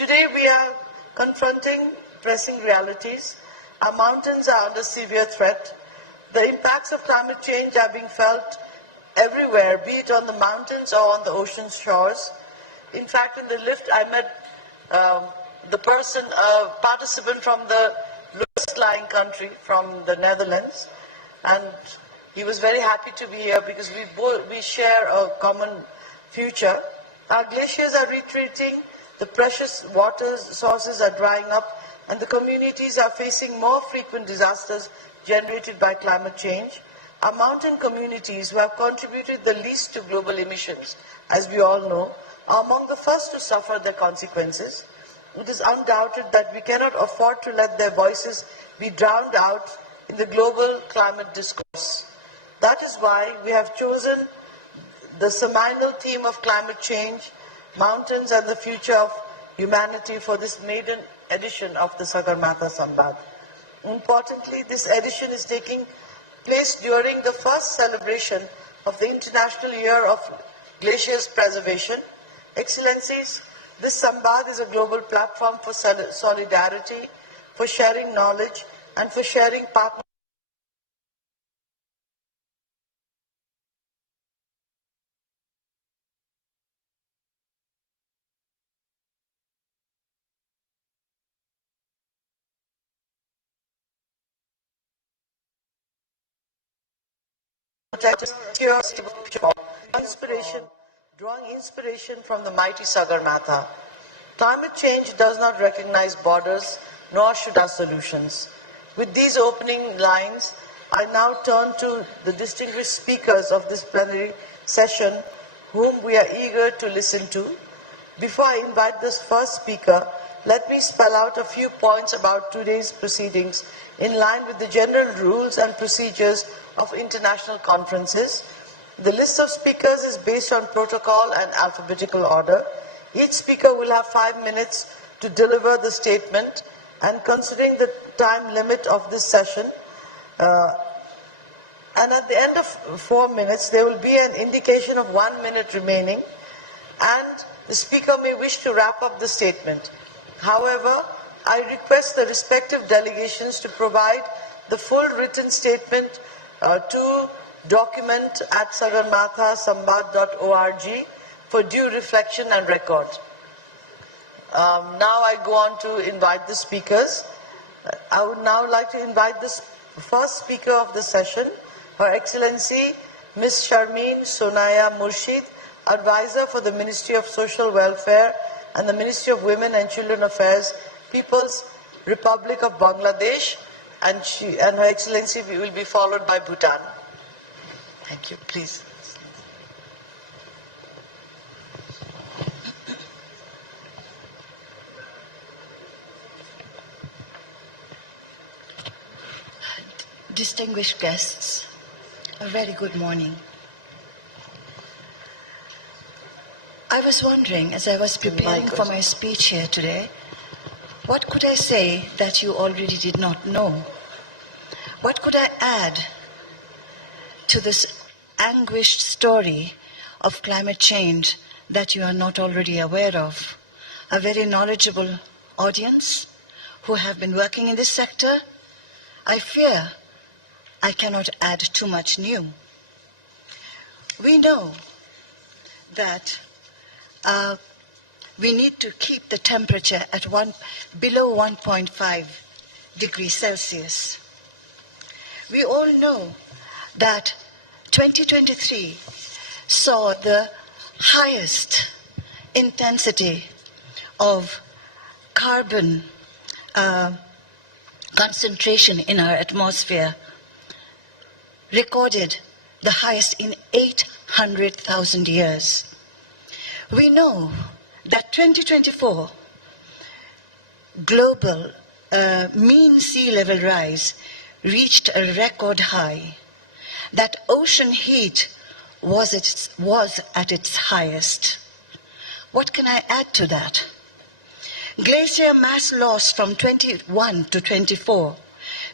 Today we are confronting pressing realities. Our mountains are under severe threat. The impacts of climate change are being felt everywhere, be it on the mountains or on the ocean shores. In fact, in the lift, I met a participant from the lowest lying country, from the Netherlands, and he was very happy to be here because we share a common future. Our glaciers are retreating, the precious water sources are drying up, and the communities are facing more frequent disasters generated by climate change. Our mountain communities, who have contributed the least to global emissions, as we all know, are among the first to suffer the consequences. It is undoubted that we cannot afford to let their voices be drowned out in the global climate discourse. That is why we have chosen the seminal theme of climate change, mountains and the future of humanity for this maiden edition of the Sagarmatha Sambaad. Importantly, this edition is taking place during the first celebration of the International Year of Glaciers Preservation. Excellencies, this Sambaad is a global platform for solidarity, for sharing knowledge, and for sharing partnerships. Drawing inspiration from the mighty Sagarmatha. Climate change does not recognize borders, nor should our solutions. With these opening lines, I now turn to the distinguished speakers of this plenary session, whom we are eager to listen to. Before I invite this first speaker, let me spell out a few points about today's proceedings in line with the general rules and procedures of international conferences. The list of speakers is based on protocol and alphabetical order. Each speaker will have 5 minutes to deliver the statement, and considering the time limit of this session, and at the end of 4 minutes, there will be an indication of 1 minute remaining, and the speaker may wish to wrap up the statement. However, I request the respective delegations to provide the full written statement to document at sagarmathasambaad.org for due reflection and record. Now I go on to invite the speakers. I would now like to invite the first speaker of the session, Her Excellency Ms. Sharmeen Sonaya Murshid, Advisor for the Ministry of Social Welfare and the Ministry of Women and Children Affairs, People's Republic of Bangladesh, and Her Excellency will be followed by Bhutan. Thank you. Please. Distinguished guests, a very good morning. I was wondering, as I was preparing for my speech here today, what could I say that you already did not know? What could I add to this anguished story of climate change that you are not already aware of? A very knowledgeable audience who have been working in this sector. I fear I cannot add too much new. We know that we need to keep the temperature at below 1.5 degrees Celsius. We all know that 2023 saw the highest intensity of carbon concentration in our atmosphere, recorded the highest in 800,000 years. We know that 2024 global mean sea level rise reached a record high, that ocean heat was at its highest. What can I add to that? Glacier mass loss from 21 to 24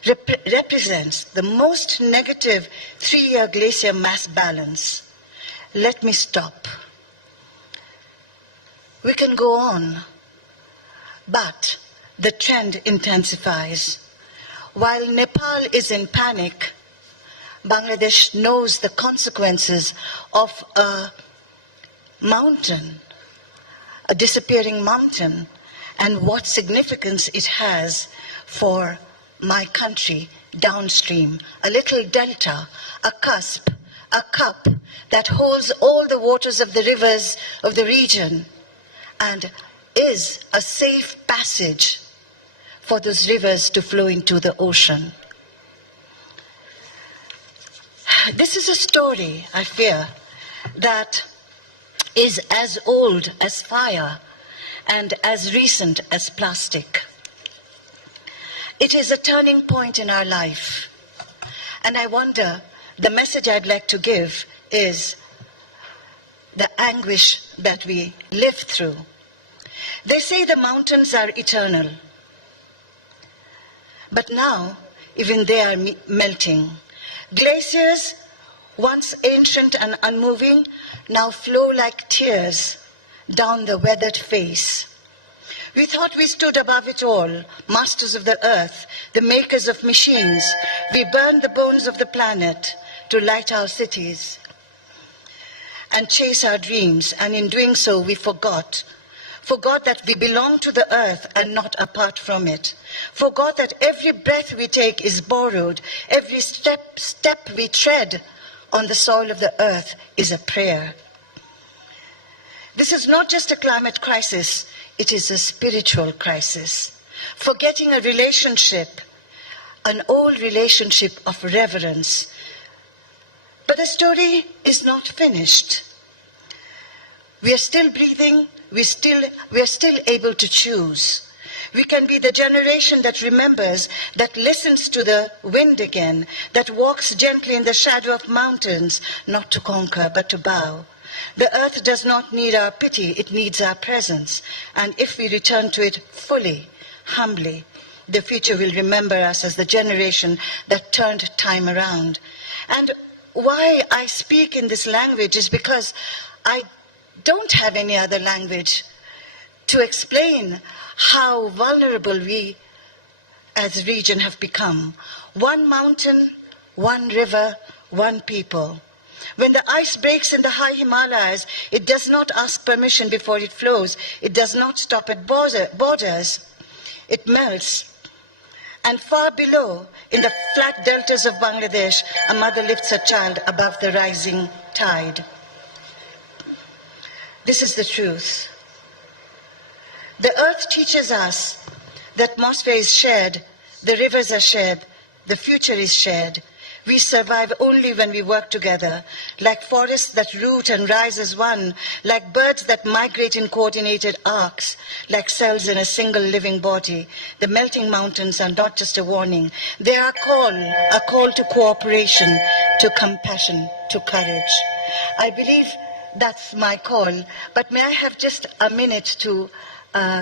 represents the most negative 3-year glacier mass balance. Let me stop. We can go on. But the trend intensifies. While Nepal is in panic, Bangladesh knows the consequences of a mountain, a disappearing mountain, and what significance it has for my country downstream, a little delta, a cusp, a cup that holds all the waters of the rivers of the region and is a safe passage for those rivers to flow into the ocean. This is a story, I fear, that is as old as fire and as recent as plastic. It is a turning point in our life. And I wonder, the message I'd like to give is the anguish that we live through. They say the mountains are eternal. But now, even they are melting. Glaciers, once ancient and unmoving, now flow like tears down the weathered face. We thought we stood above it all, masters of the earth, the makers of machines. We burned the bones of the planet to light our cities and chase our dreams, and in doing so we forgot that we belong to the earth and not apart from it. Forgot that every breath we take is borrowed, every step we tread on the soil of the earth is a prayer. This is not just a climate crisis, it is a spiritual crisis. Forgetting a relationship, an old relationship of reverence. But the story is not finished. We are still breathing, we are still able to choose. We can be the generation that remembers, that listens to the wind again, that walks gently in the shadow of mountains, not to conquer, but to bow. The earth does not need our pity, it needs our presence. And if we return to it fully, humbly, the future will remember us as the generation that turned time around. And why I speak in this language is because I don't have any other language to explain how vulnerable we as a region have become. One mountain, one river, one people. When the ice breaks in the high Himalayas, it does not ask permission before it flows. It does not stop at borders. It melts. And far below, in the flat deltas of Bangladesh, a mother lifts her child above the rising tide. This is the truth. The earth teaches us the atmosphere is shared, the rivers are shared, the future is shared. We survive only when we work together, like forests that root and rise as one, like birds that migrate in coordinated arcs, like cells in a single living body. The melting mountains are not just a warning. They are a call to cooperation, to compassion, to courage. I believe that's my call, but may I have just a minute to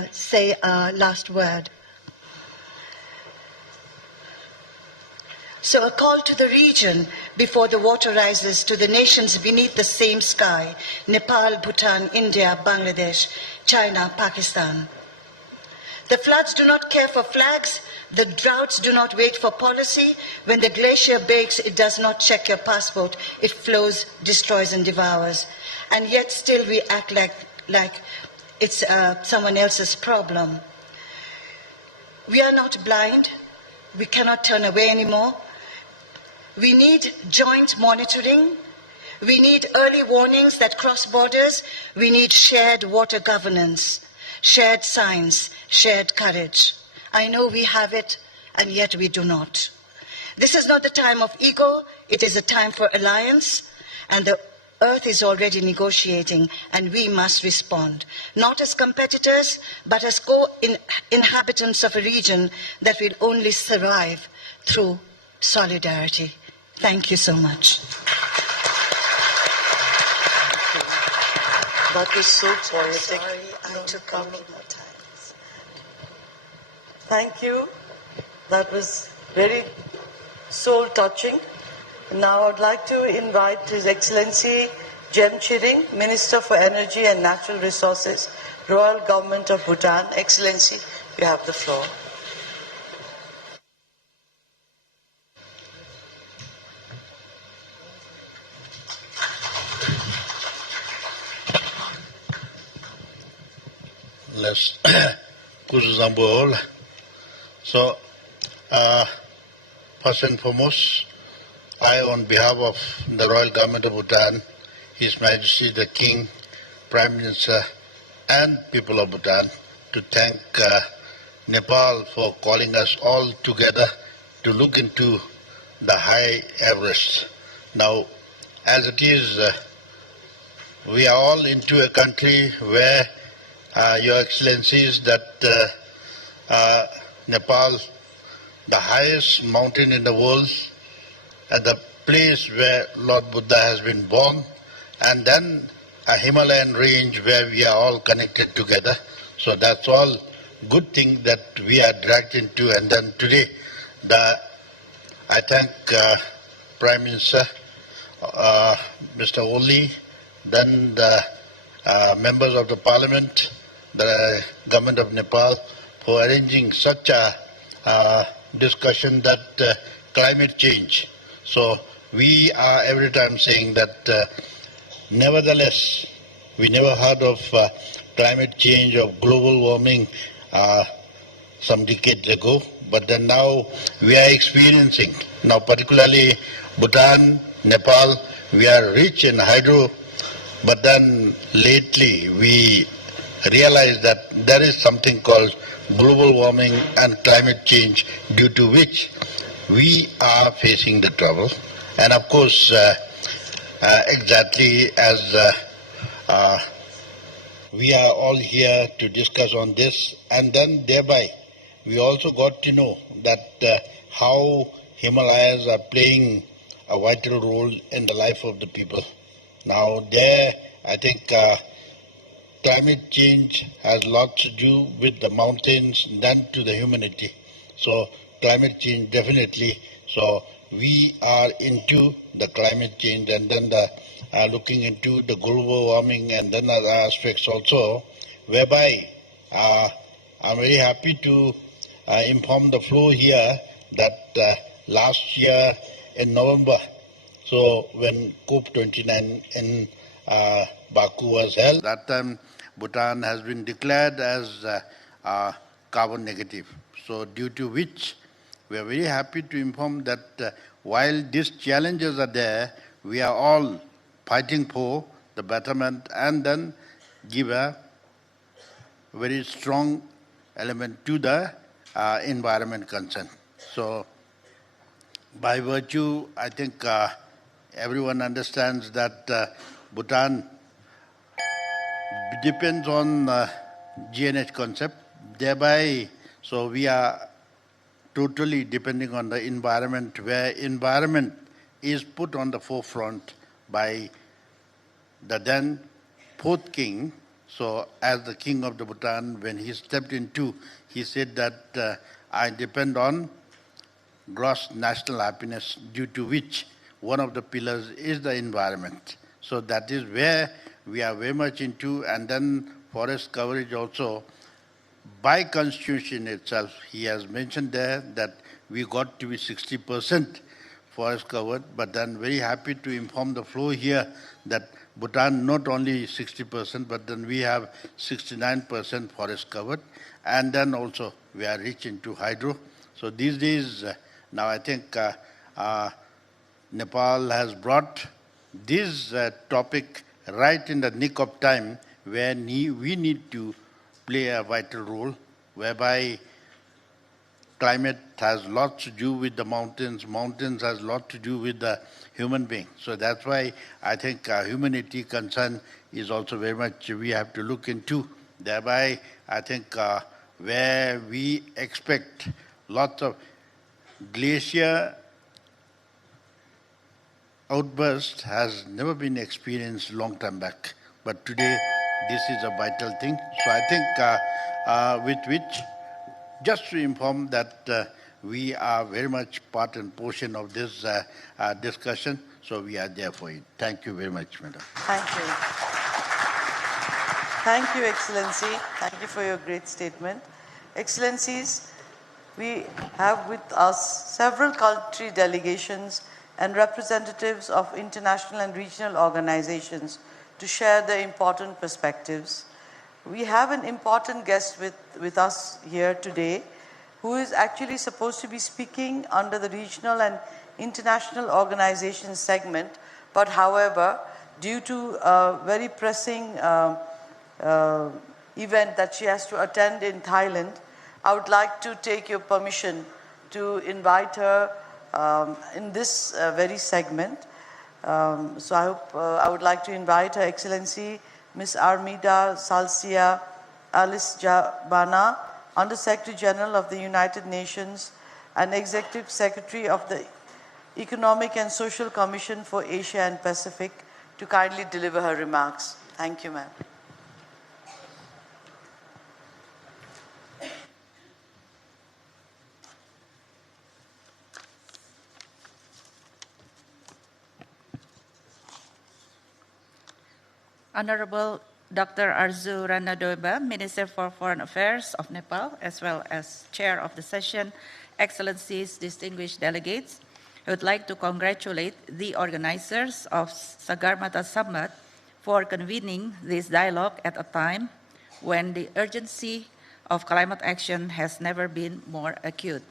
say a last word? So a call to the region before the water rises, to the nations beneath the same sky: Nepal, Bhutan, India, Bangladesh, China, Pakistan. The floods do not care for flags. The droughts do not wait for policy. When the glacier bakes, it does not check your passport. It flows, destroys, and devours. And yet still we act like it's someone else's problem. We are not blind. We cannot turn away anymore. We need joint monitoring. We need early warnings that cross borders. We need shared water governance, shared science, shared courage. I know we have it, and yet we do not. This is not the time of ego. It is a time for alliance, and the earth is already negotiating, and we must respond, not as competitors, but as co-inhabitants of a region that will only survive through solidarity. Thank you so much. That was so poetic. I took up more time. Thank you. That was very soul-touching. Now I'd like to invite His Excellency Jem Chiring, Minister for Energy and Natural Resources, Royal Government of Bhutan. Excellency, You have the floor. Let's Kuzambol. So, first and foremost, I, on behalf of the Royal Government of Bhutan, His Majesty the King, Prime Minister, and people of Bhutan, to thank Nepal for calling us all together to look into the high Everest. Now, as it is, we are all into a country where Your Excellencies, that Nepal, the highest mountain in the world, at the place where Lord Buddha has been born, and then a Himalayan range where we are all connected together. So that's all good thing that we are dragged into. And then today, I thank Prime Minister, Mr. Oli, then the members of the Parliament, the Government of Nepal, for arranging such a discussion that climate change. So we are every time saying that nevertheless, we never heard of climate change or global warming some decades ago, but then now we are experiencing, now particularly Bhutan, Nepal, we are rich in hydro, but then lately we realize that there is something called global warming and climate change, due to which we are facing the trouble. And of course, exactly as we are all here to discuss on this, and then thereby we also got to know that how Himalayas are playing a vital role in the life of the people. Now there, I think climate change has lots to do with the mountains than to the humanity. So climate change definitely. So we are into the climate change, and then the looking into the global warming, and then other aspects also, whereby I'm very happy to inform the floor here that last year in November, so when COP29 in Baku was held, that time Bhutan has been declared as carbon negative. So due to which we are very happy to inform that while these challenges are there, we are all fighting for the betterment, and then give a very strong element to the environment concern. So by virtue, I think everyone understands that Bhutan depends on GNH concept, thereby, so we are totally depending on the environment, where environment is put on the forefront by the then fourth king. So as the king of the Bhutan, when he stepped into, he said that I depend on gross national happiness, due to which one of the pillars is the environment. So that is where we are very much into, and then forest coverage also. By constitution itself, he has mentioned there that we got to be 60% forest covered, but then very happy to inform the floor here that Bhutan not only 60%, but then we have 69% forest covered, and then also we are rich into hydro. So these days, now I think Nepal has brought this topic right in the nick of time, where we need to play a vital role, whereby climate has lots to do with the mountains, mountains has lot to do with the human being. So that's why I think humanity concern is also very much we have to look into. Thereby, I think where we expect lots of glacier outburst has never been experienced long time back. But today, this is a vital thing. So I think with which, just to inform that we are very much part and portion of this discussion, so we are there for it. Thank you very much, Madam. Thank you. Thank you, Excellency. Thank you for your great statement. Excellencies, we have with us several country delegations and representatives of international and regional organizations to share their important perspectives. We have an important guest with us here today who is actually supposed to be speaking under the regional and international organization segment, but however, due to a very pressing event that she has to attend in Thailand, I would like to take your permission to invite her in this very segment. So I would like to invite Her Excellency Ms. Armida Salcia Alice Jabana, Under-Secretary General of the United Nations and Executive Secretary of the Economic and Social Commission for Asia and Pacific, to kindly deliver her remarks. Thank you, ma'am. Honorable Dr. Arzu Ranadoiba, Minister for Foreign Affairs of Nepal, as well as Chair of the session, Excellencies, distinguished delegates, I would like to congratulate the organizers of Sagarmatha Sambaad for convening this dialogue at a time when the urgency of climate action has never been more acute.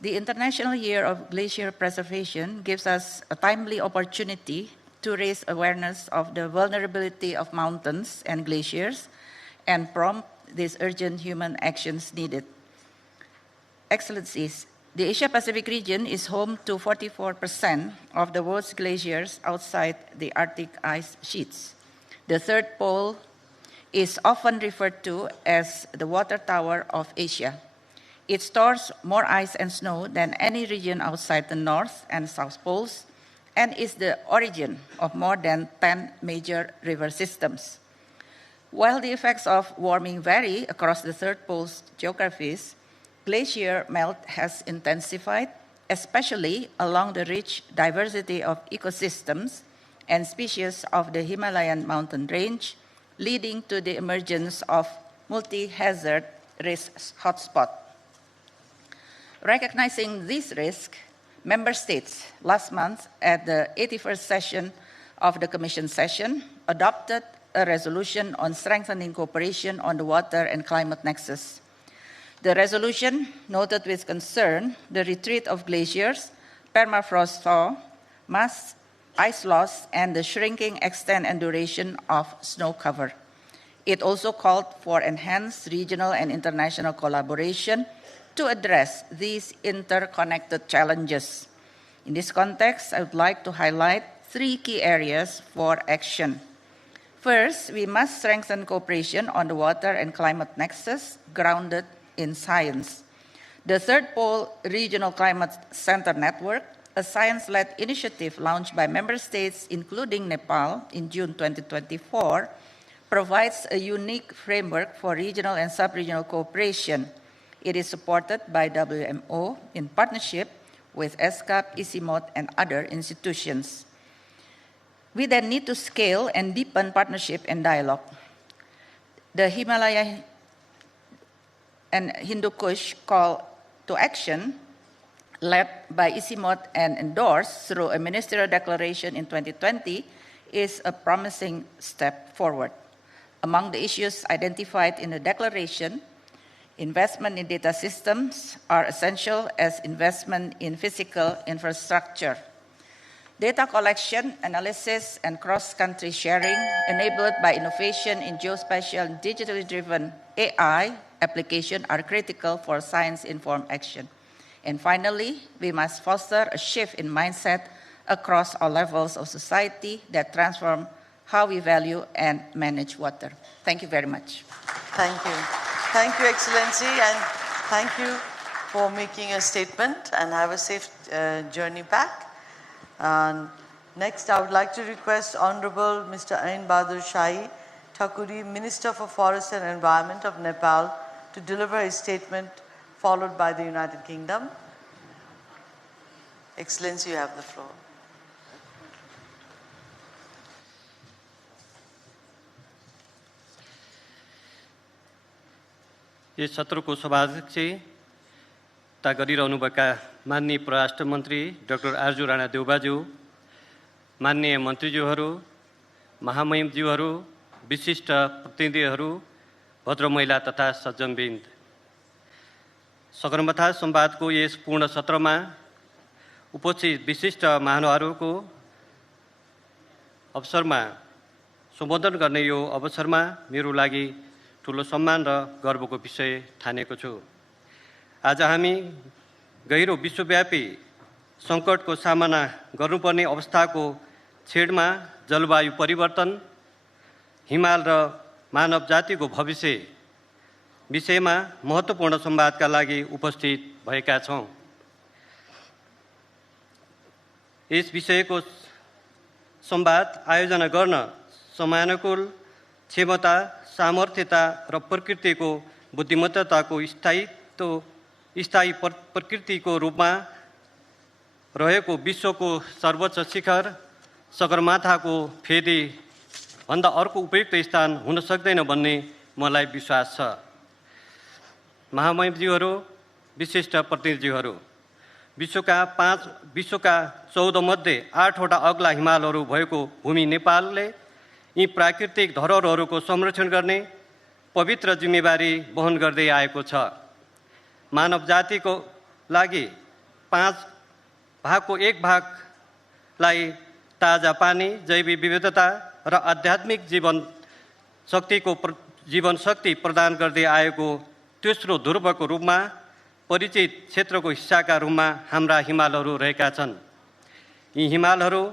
The International Year of Glacier Preservation gives us a timely opportunity to raise awareness of the vulnerability of mountains and glaciers and prompt these urgent human actions needed. Excellencies, the Asia-Pacific region is home to 44% of the world's glaciers outside the Arctic ice sheets. The third pole is often referred to as the water tower of Asia. It stores more ice and snow than any region outside the North and South Poles, and is the origin of more than 10 major river systems. While the effects of warming vary across the third pole's geographies, glacier melt has intensified, especially along the rich diversity of ecosystems and species of the Himalayan mountain range, leading to the emergence of multi-hazard risk hotspots. Recognizing this risk, Member States last month at the 81st session of the Commission session adopted a resolution on strengthening cooperation on the water and climate nexus. The resolution noted with concern the retreat of glaciers, permafrost thaw, mass ice loss, and the shrinking extent and duration of snow cover. It also called for enhanced regional and international collaboration to address these interconnected challenges. In this context, I would like to highlight 3 key areas for action. First, we must strengthen cooperation on the water and climate nexus grounded in science. The Third Pole Regional Climate Center Network, a science-led initiative launched by member states, including Nepal, in June 2024, provides a unique framework for regional and sub-regional cooperation. It is supported by WMO in partnership with ESCAP, ICIMOD, and other institutions. We then need to scale and deepen partnership and dialogue. The Himalaya and Hindu Kush call to action, led by ICIMOD and endorsed through a ministerial declaration in 2020, is a promising step forward. Among the issues identified in the declaration, investment in data systems are essential as investment in physical infrastructure. Data collection, analysis, and cross-country sharing enabled by innovation in geospatial and digitally driven AI application are critical for science-informed action. And finally, we must foster a shift in mindset across all levels of society that transform how we value and manage water. Thank you very much. Thank you. Thank you, Excellency, and thank you for making a statement, and have a safe journey back. And next, I would like to request Honorable Mr. Ain Bahadur Shahi Thakuri, Minister for Forest and Environment of Nepal, to deliver his statement, followed by the United Kingdom. Excellency, you have the floor. Yes सत्रको सभाध्यक्षता गरिरहनुभएका माननीय परराष्ट्र मन्त्री doctor आर्जु राणा देउबाज्यू, माननीय मन्त्रीज्यूहरू, महामहिमज्यूहरू, विशिष्ट प्रतिनिधिहरू, भद्र महिला तथा सज्जनवृन्द, सगरमथा संवादको yes पूर्ण सत्रमा उपस्थित विशिष्ट महानुभावहरूको अवसरमा सम्बोधन गर्ने यो अवसरमा मेरो लागि ठुलो सम्मान र गर्वको विषय ठानेको छु। आज हामी गहिरो विश्वव्यापी सङ्कटको सामना गर्नुपर्ने अवस्थाको छेडमा जलवायु परिवर्तन, हिमाल र मानव जातिको भविष्य विषयमा महत्त्वपूर्ण संवादका लागि उपस्थित भएका छौँ। यस विषयको संवाद आयोजना गर्न समयानुकूल, क्षमता, सामर्थ्यता र प्रकृतिको बुद्धिमत्ताको स्थायी प्रकृतिको रूपमा रहेको विश्वको सर्वोच्च शिखर सगरमाथाको फेदी भन्दा अर्को उपयुक्त स्थान हुन सक्दैन भन्ने मलाई विश्वास छ। महामहिमज्यूहरू, विशिष्ट प्रतिनिधिज्यूहरू, विश्वका 14 मध्ये 8वटा अग्ला हिमालहरू भएको भूमि नेपालले यी प्राकृतिक धरोहरहरूको संरक्षण गर्ने पवित्र जिम्मेवारी वहन गर्दै आएको छ। मानव जातिको लागि 5 भागको 1 भागलाई ताजा पानी, जैविक विविधता र आध्यात्मिक जीवन शक्ति प्रदान गर्दै आएको तेस्रो ध्रुवको रूपमा परिचित क्षेत्रको हिस्साका रूपमा हाम्रा हिमालहरू रहेका छन्। यी हिमालहरू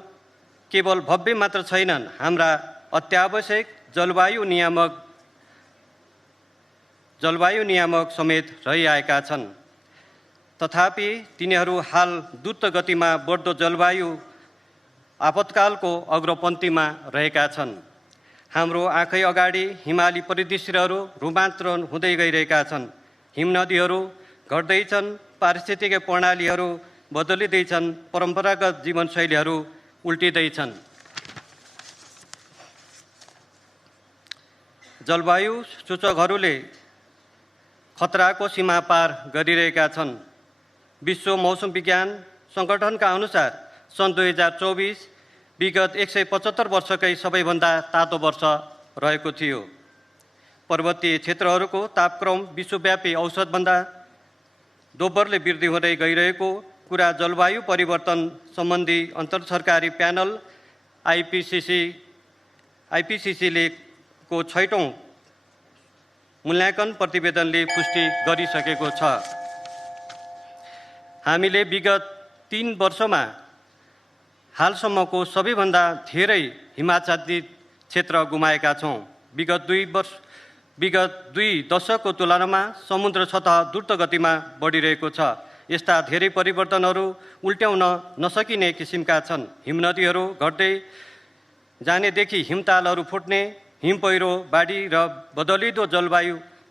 केवल भव्य मात्र छैनन्, हाम्रा अत्यावश्यक जलवायु नियामक समेत रहिआएका छन्। तथापि तिनीहरू हाल द्रुत गतिमा बढ्दो जलवायु आपतकालको अग्रपन्थीमा रहेका छन्। हाम्रो आँखै अगाडि हिमाली परिदृश्यहरू रूपान्तरण हुँदै गइरहेका छन्। हिमनदीहरू घट्दैछन्, पारिस्थितिक प्रणालीहरू बदलिँदैछन्, परम्परागत जीवनशैलीहरू उल्टिँदैछन्। जलवायु सूचकहरूले खतराको सीमा पार गरिरहेका छन्। विश्व मौसम विज्ञान सङ्गठनका अनुसार सन् 2024 विगत 175 वर्षकै सबैभन्दा तातो वर्ष रहेको थियो। पर्वतीय क्षेत्रहरूको तापक्रम विश्वव्यापी औसतभन्दा दोब्बरले वृद्धि हुँदै गइरहेको कुरा जलवायु परिवर्तन सम्बन्धी अन्तरसरकारी प्यानल आइपिसिसीले को 6औं मूल्याङ्कन प्रतिवेदनले पुष्टि गरिसकेको छ। हामीले विगत 3 वर्षमा हालसम्मको सबैभन्दा धेरै हिमाच्छादित क्षेत्र गुमाएका छौँ। विगत 2 दशकको तुलनामा समुद्र सतह द्रुत गतिमा बढिरहेको छ। यस्ता धेरै परिवर्तनहरू उल्ट्याउन नसकिने किसिमका छन्। हिमनदीहरू घट्दै जानेदेखि हिमतालहरू फुट्ने, हिम पहिरो, बाढी र बदलिँदो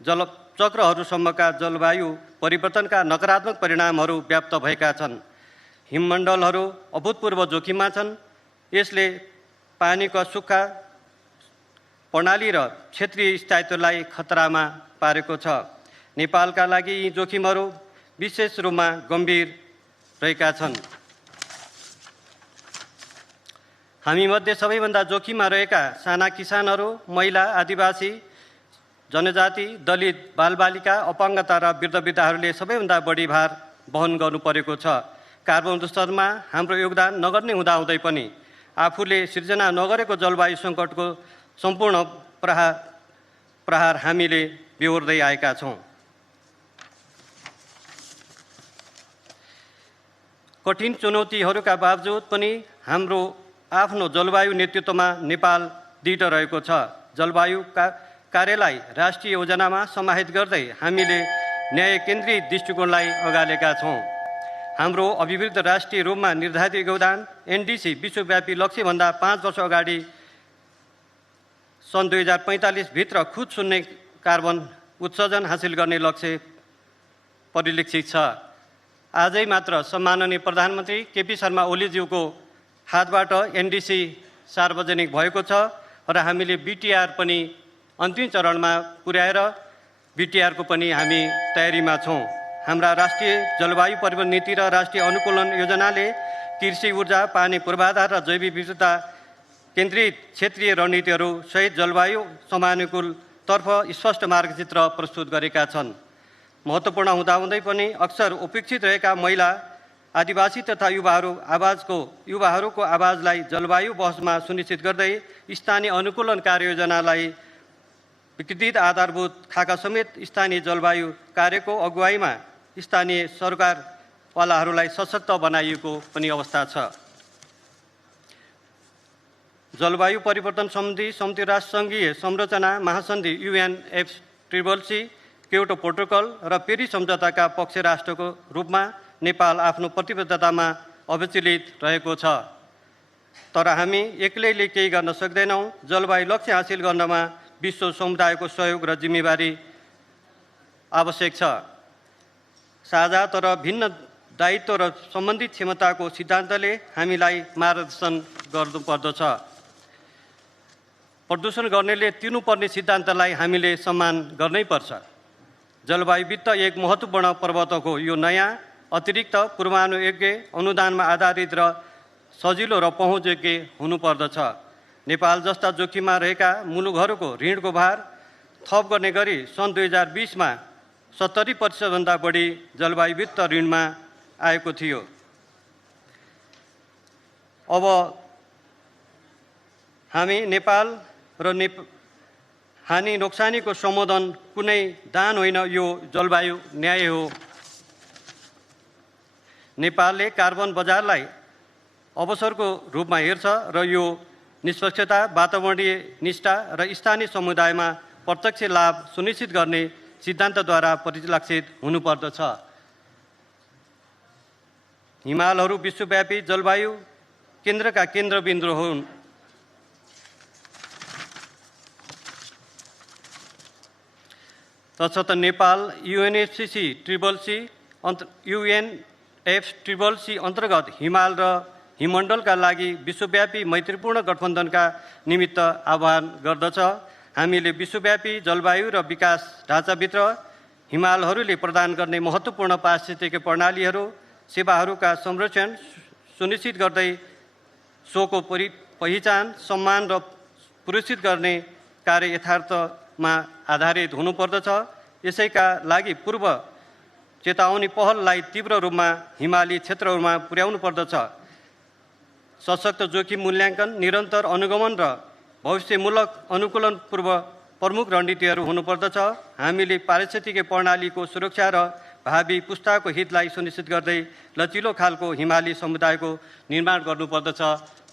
जलचक्रहरूसम्मका जलवायु परिवर्तनका नकारात्मक परिणामहरू व्याप्त भएका छन्। हिममण्डलहरू अभूतपूर्व जोखिममा छन्। यसले पानीका सुक्खा प्रणाली र क्षेत्रीय स्थायित्वलाई खतरामा पारेको छ। नेपालका लागि यी जोखिमहरू विशेष रूपमा गम्भीर रहेका छन्। हामीमध्ये सबैभन्दा जोखिममा रहेका साना किसानहरू, महिला, आदिवासी, जनजाति, दलित, बालबालिका, अपाङ्गता र वृद्धवृद्धाहरूले सबैभन्दा बढी भार वहन गर्नु परेको छ। कार्बन उत्सर्जनमा हाम्रो योगदान नगर्ने हुँदाहुँदै पनि आफूले सिर्जना नगरेको जलवायु सङ्कटको सम्पूर्ण प्रहार हामीले बेहोर्दै आएका छौँ। कठिन चुनौतीहरूका बावजुद पनि हाम्रो आफ्नो जलवायु नेतृत्वमा नेपाल दृढ रहेको छ। जलवायु कार्यलाई राष्ट्रिय योजनामा समाहित गर्दै हामीले न्याय केन्द्रित दृष्टिकोणलाई अगालेका छौँ। हाम्रो अभिवृद्ध राष्ट्रिय रूपमा निर्धारित योगदान एनडिसी विश्वव्यापी लक्ष्यभन्दा 5 वर्ष अगाडि सन् 2045 भित्र खुद शून्य कार्बन उत्सर्जन हासिल गर्ने लक्ष्य परिलक्षित छ। आजै मात्र सम्माननीय प्रधानमन्त्री केपी शर्मा ओलीज्यूको हातबाट एनडिसी सार्वजनिक भएको छ र हामीले बिटिआर पनि अन्तिम चरणमा पुर्याएर BTR को पनि हामी तयारीमा छौँ। हाम्रा राष्ट्रिय जलवायु परिवर्तन नीति र राष्ट्रिय अनुकूलन योजनाले कृषि ऊर्जा, पानी पूर्वाधार र जैविक विविधता केन्द्रित क्षेत्रीय रणनीतिहरू सहित जलवायु समानुकूलतर्फ स्पष्ट मार्गचित्र प्रस्तुत गरेका छन्। महत्त्वपूर्ण हुँदाहुँदै पनि अक्सर उपेक्षित रहेका महिला, आदिवासी तथा युवाहरूको आवाजलाई जलवायु बहसमा सुनिश्चित गर्दै स्थानीय अनुकूलन कार्ययोजनालाई विकृत आधारभूत खाका समेत स्थानीय जलवायु कार्यको अगुवाईमा स्थानीय सरकारवालाहरूलाई सशक्त बनाइएको पनि अवस्था छ। जलवायु परिवर्तन सम्बन्धी संयुक्त राष्ट्र सङ्घीय संरचना महासन्धि UNFCCC, क्योटो प्रोटोकल र पेरिस सम्झौताका पक्ष राष्ट्रको रूपमा नेपाल आफ्नो प्रतिबद्धतामा अविचलित रहेको छ। तर हामी एक्लैले केही गर्न सक्दैनौँ। जलवायु लक्ष्य हासिल गर्नमा विश्व समुदायको सहयोग र जिम्मेवारी आवश्यक छ। साझा तर भिन्न दायित्व र सम्बन्धित क्षमताको सिद्धान्तले हामीलाई मार्गदर्शन गर्नुपर्दछ। प्रदूषण गर्नेले तिर्नुपर्ने सिद्धान्तलाई हामीले सम्मान गर्नैपर्छ। जलवायु वित्त एक महत्त्वपूर्ण प्रवर्तक हो। यो नयाँ अतिरिक्त पूर्वानुयोग्य अनुदानमा आधारित र सजिलो र पहुँचयोग्य हुनुपर्दछ। नेपाल जस्ता जोखिममा रहेका मुलुकहरूको ऋणको भार थप गर्ने गरी सन् 2020 मा 70% भन्दा बढी जलवायु वित्त ऋणमा आएको थियो। अब हामी नेपाल र हानि नोक्सानीको सम्बोधन कुनै दान होइन, यो जलवायु न्याय हो। नेपालले कार्बन बजारलाई अवसरको रूपमा हेर्छ र यो निष्पक्षता, वातावरणीय निष्ठा र स्थानीय समुदायमा प्रत्यक्ष लाभ सुनिश्चित गर्ने सिद्धान्तद्वारा परिलक्षित हुनुपर्दछ। हिमालहरू विश्वव्यापी जलवायु केन्द्रका केन्द्रबिन्दु हुन्। तसर्थ नेपाल UNFCCC अन्तर्गत हिमाल र हिममण्डलका लागि विश्वव्यापी मैत्रीपूर्ण गठबन्धनका निमित्त आह्वान गर्दछ। हामीले विश्वव्यापी जलवायु र विकास ढाँचाभित्र हिमालहरूले प्रदान गर्ने महत्त्वपूर्ण पारिस्थितिक प्रणालीहरू, सेवाहरूका संरक्षण सुनिश्चित गर्दै सोको पहिचान, सम्मान र पुरस्कृत गर्ने कार्य यथार्थमा आधारित हुनुपर्दछ। यसैका लागि पूर्व चेतावनी पहललाई तीव्र रूपमा हिमाली क्षेत्रहरूमा पुर्याउनु पर्दछ। सशक्त जोखिम मूल्याङ्कन, निरन्तर अनुगमन र भविष्यमूलक अनुकूलन पूर्व प्रमुख रणनीतिहरू हुनुपर्दछ। हामीले पारिस्थितिक प्रणालीको सुरक्षा र भावी पुस्ताको हितलाई सुनिश्चित गर्दै लचिलो खालको हिमाली समुदायको निर्माण गर्नुपर्दछ।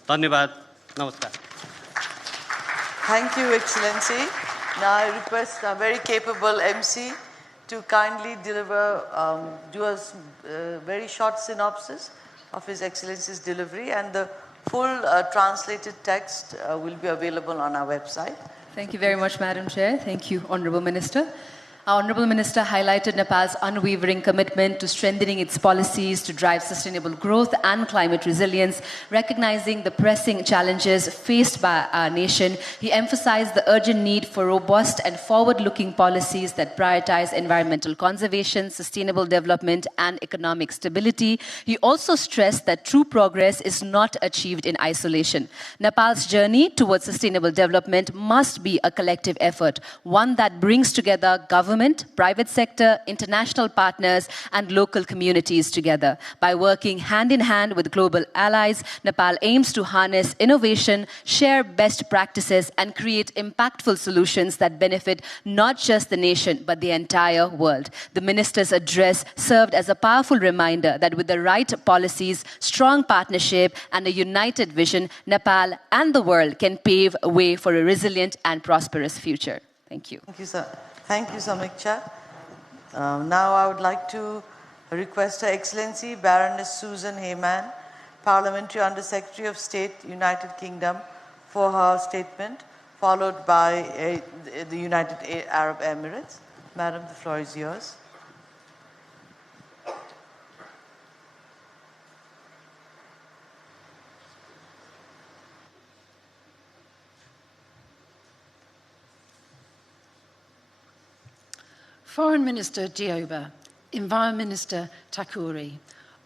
धन्यवाद। नमस्कार। Thank you, Excellency. Now I request a very capable MC to kindly do a very short synopsis of His Excellency's delivery, and the full translated text will be available on our website. Thank you very much, Madam Chair. Thank you, Honourable Minister. Our Honourable Minister highlighted Nepal's unwavering commitment to strengthening its policies to drive sustainable growth and climate resilience. Recognizing the pressing challenges faced by our nation, he emphasized the urgent need for robust and forward-looking policies that prioritize environmental conservation, sustainable development, and economic stability. He also stressed that true progress is not achieved in isolation. Nepal's journey towards sustainable development must be a collective effort, one that brings together government, private sector, international partners, and local communities together. By working hand in hand with global allies, Nepal aims to harness innovation, share best practices, and create impactful solutions that benefit not just the nation, but the entire world. The minister's address served as a powerful reminder that with the right policies, strong partnership, and a united vision, Nepal and the world can pave a way for a resilient and prosperous future. Thank you. Thank you, sir. Thank you, Samiksha. Now I would like to request Her Excellency Baroness Susan Heyman, Parliamentary Under Secretary of State, United Kingdom, for her statement, followed by the United Arab Emirates. Madam, the floor is yours. Foreign Minister Dioba, Environment Minister Takuri,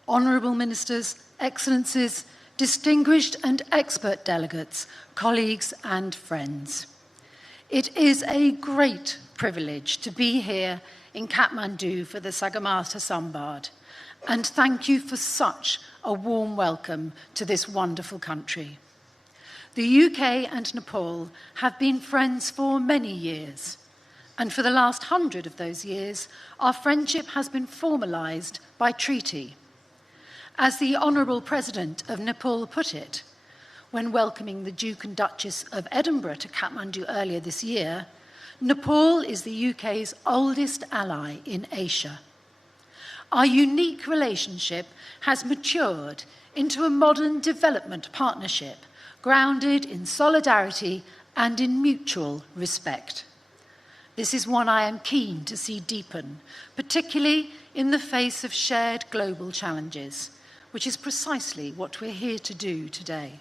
Honourable Ministers, Excellencies, distinguished and expert delegates, colleagues and friends. It is a great privilege to be here in Kathmandu for the Sagarmatha Sambaad, and thank you for such a warm welcome to this wonderful country. The UK and Nepal have been friends for many years, and for the last 100 of those years, our friendship has been formalised by treaty. As the Honourable President of Nepal put it, when welcoming the Duke and Duchess of Edinburgh to Kathmandu earlier this year, Nepal is the UK's oldest ally in Asia. Our unique relationship has matured into a modern development partnership grounded in solidarity and in mutual respect. This is one I am keen to see deepen, particularly in the face of shared global challenges, which is precisely what we're here to do today.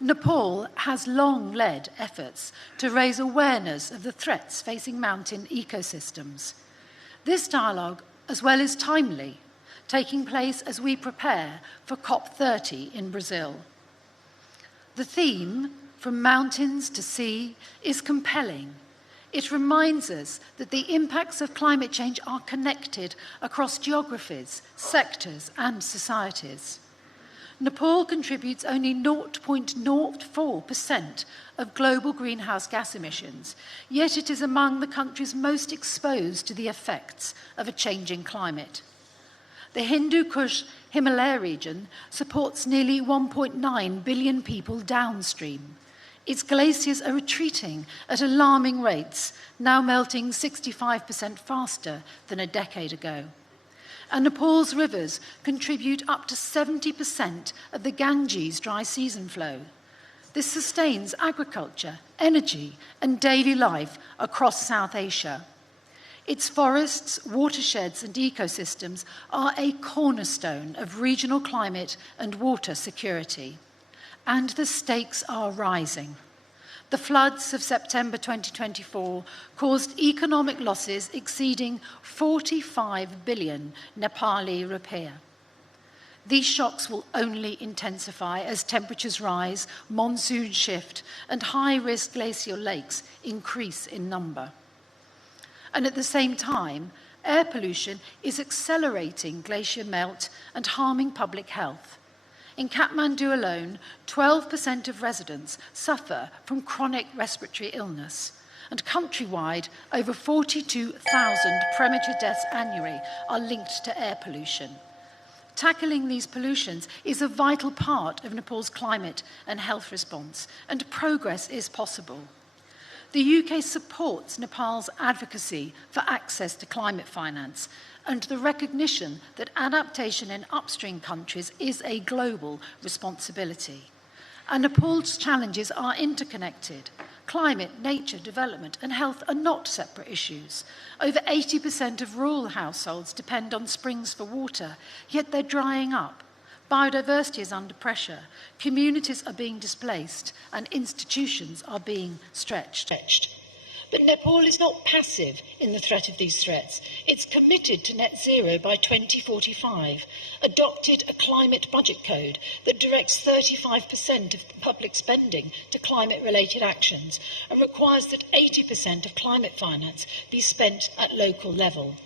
Nepal has long led efforts to raise awareness of the threats facing mountain ecosystems. This dialogue, as well, is timely, taking place as we prepare for COP30 in Brazil. The theme, From Mountains to Sea, is compelling. It reminds us that the impacts of climate change are connected across geographies, sectors, and societies. Nepal contributes only 0.04% of global greenhouse gas emissions, yet it is among the countries most exposed to the effects of a changing climate. The Hindu Kush Himalaya region supports nearly 1.9 billion people downstream. Its glaciers are retreating at alarming rates, now melting 65% faster than a decade ago. And Nepal's rivers contribute up to 70% of the Ganges dry season flow. This sustains agriculture, energy, and daily life across South Asia. Its forests, watersheds, and ecosystems are a cornerstone of regional climate and water security. And the stakes are rising. The floods of September 2024 caused economic losses exceeding 45 billion Nepali rupiah. These shocks will only intensify as temperatures rise, monsoons shift, and high-risk glacial lakes increase in number. And at the same time, air pollution is accelerating glacier melt and harming public health. In Kathmandu alone, 12% of residents suffer from chronic respiratory illness, and countrywide, over 42,000 premature deaths annually are linked to air pollution. Tackling these pollutions is a vital part of Nepal's climate and health response, and progress is possible. The UK supports Nepal's advocacy for access to climate finance and the recognition that adaptation in upstream countries is a global responsibility. And Nepal's challenges are interconnected. Climate, nature, development, and health are not separate issues. Over 80% of rural households depend on springs for water, yet they're drying up. Biodiversity is under pressure, communities are being displaced, and institutions are being stretched. But Nepal is not passive in the threat of these threats. It's committed to net zero by 2045, adopted a climate budget code that directs 35% of public spending to climate-related actions and requires that 80% of climate finance be spent at local level.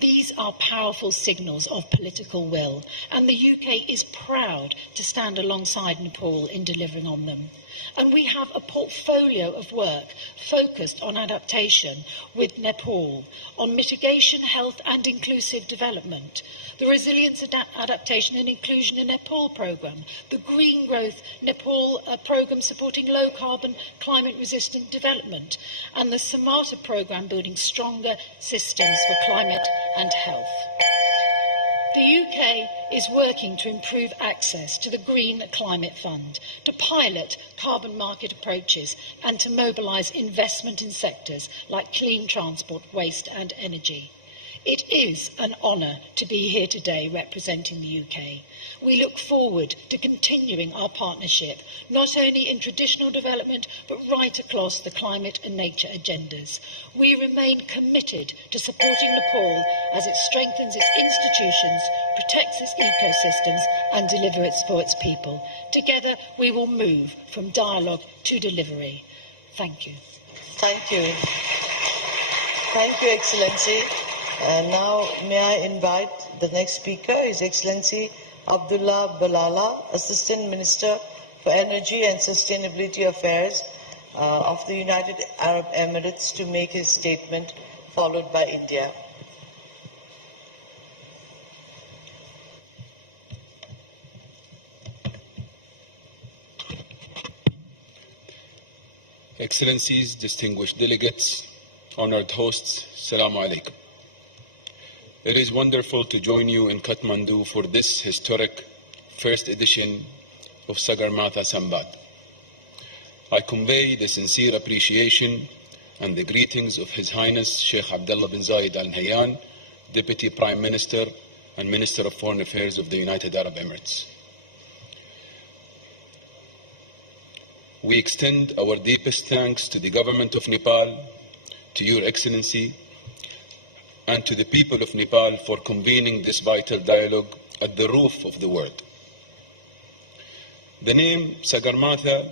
These are powerful signals of political will, and the UK is proud to stand alongside Nepal in delivering on them. And we have a portfolio of work focused on adaptation with Nepal, on mitigation, health and inclusive development, the Resilience, Adaptation and Inclusion in Nepal programme, the Green Growth Nepal programme supporting low-carbon, climate-resistant development, and the Sagarmatha programme building stronger systems for climate and health. The UK is working to improve access to the Green Climate Fund, to pilot carbon market approaches, and to mobilise investment in sectors like clean transport, waste and energy. It is an honour to be here today representing the UK. We look forward to continuing our partnership, not only in traditional development, but right across the climate and nature agendas. We remain committed to supporting Nepal as it strengthens its institutions, protects its ecosystems, and delivers for its people. Together, we will move from dialogue to delivery. Thank you. Thank you. Thank you, Excellency. Now, may I invite the next speaker, His Excellency Abdullah Balala, Assistant Minister for Energy and Sustainability Affairs of the United Arab Emirates, to make his statement, followed by India. Excellencies, distinguished delegates, honored hosts, Assalamu alaikum. It is wonderful to join you in Kathmandu for this historic first edition of Sagarmatha Sambaad. I convey the sincere appreciation and the greetings of His Highness Sheikh Abdullah bin Zayed Al Nahyan, Deputy Prime Minister and Minister of Foreign Affairs of the United Arab Emirates. We extend our deepest thanks to the government of Nepal, to Your Excellency, and to the people of Nepal for convening this vital dialogue at the roof of the world. The name Sagarmatha,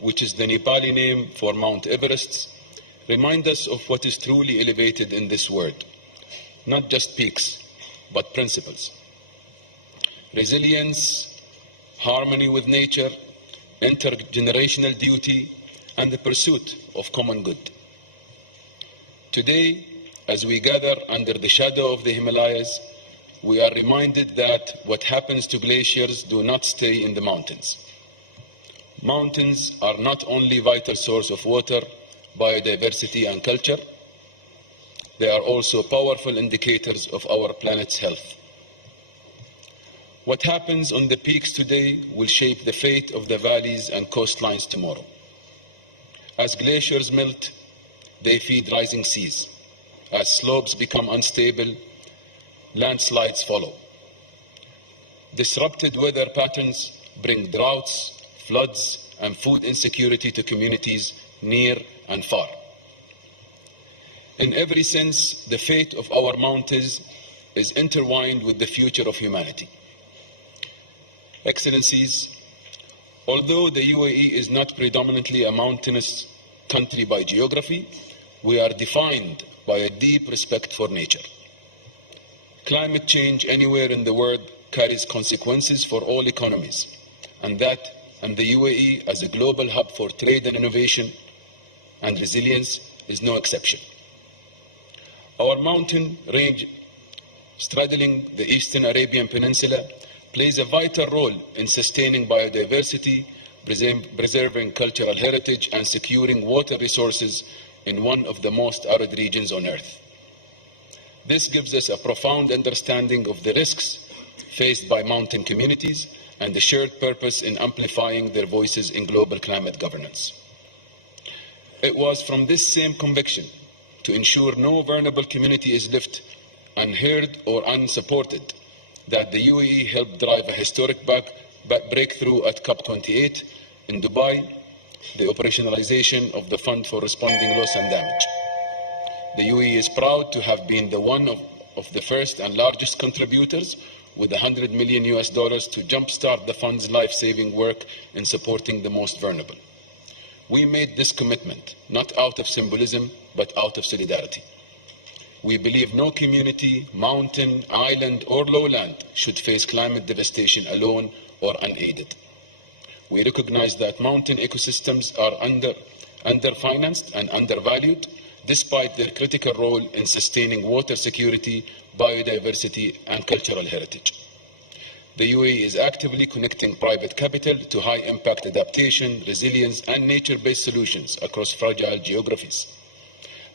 which is the Nepali name for Mount Everest, reminds us of what is truly elevated in this world, not just peaks, but principles. Resilience, harmony with nature, intergenerational duty, and the pursuit of common good. Today, as we gather under the shadow of the Himalayas, we are reminded that what happens to glaciers do not stay in the mountains. Mountains are not only a vital source of water, biodiversity, and culture, they are also powerful indicators of our planet's health. What happens on the peaks today will shape the fate of the valleys and coastlines tomorrow. As glaciers melt, they feed rising seas. As slopes become unstable, landslides follow. Disrupted weather patterns bring droughts, floods, and food insecurity to communities near and far. In every sense, the fate of our mountains is intertwined with the future of humanity. Excellencies, although the UAE is not predominantly a mountainous country by geography, we are defined by a deep respect for nature. Climate change anywhere in the world carries consequences for all economies, and the UAE as a global hub for trade and innovation and resilience is no exception. Our mountain range straddling the Eastern Arabian Peninsula plays a vital role in sustaining biodiversity, preserving cultural heritage, and securing water resources in one of the most arid regions on Earth. This gives us a profound understanding of the risks faced by mountain communities and the shared purpose in amplifying their voices in global climate governance. It was from this same conviction, to ensure no vulnerable community is left unheard or unsupported, that the UAE helped drive a historic breakthrough at COP28 in Dubai, the operationalization of the Fund for Responding Loss and Damage. The UAE is proud to have been the one of the first and largest contributors with $100 million to jumpstart the fund's life-saving work in supporting the most vulnerable. We made this commitment not out of symbolism, but out of solidarity. We believe no community, mountain, island, or lowland should face climate devastation alone or unaided. We recognize that mountain ecosystems are underfinanced and undervalued, despite their critical role in sustaining water security, biodiversity, and cultural heritage. The UAE is actively connecting private capital to high-impact adaptation, resilience, and nature-based solutions across fragile geographies.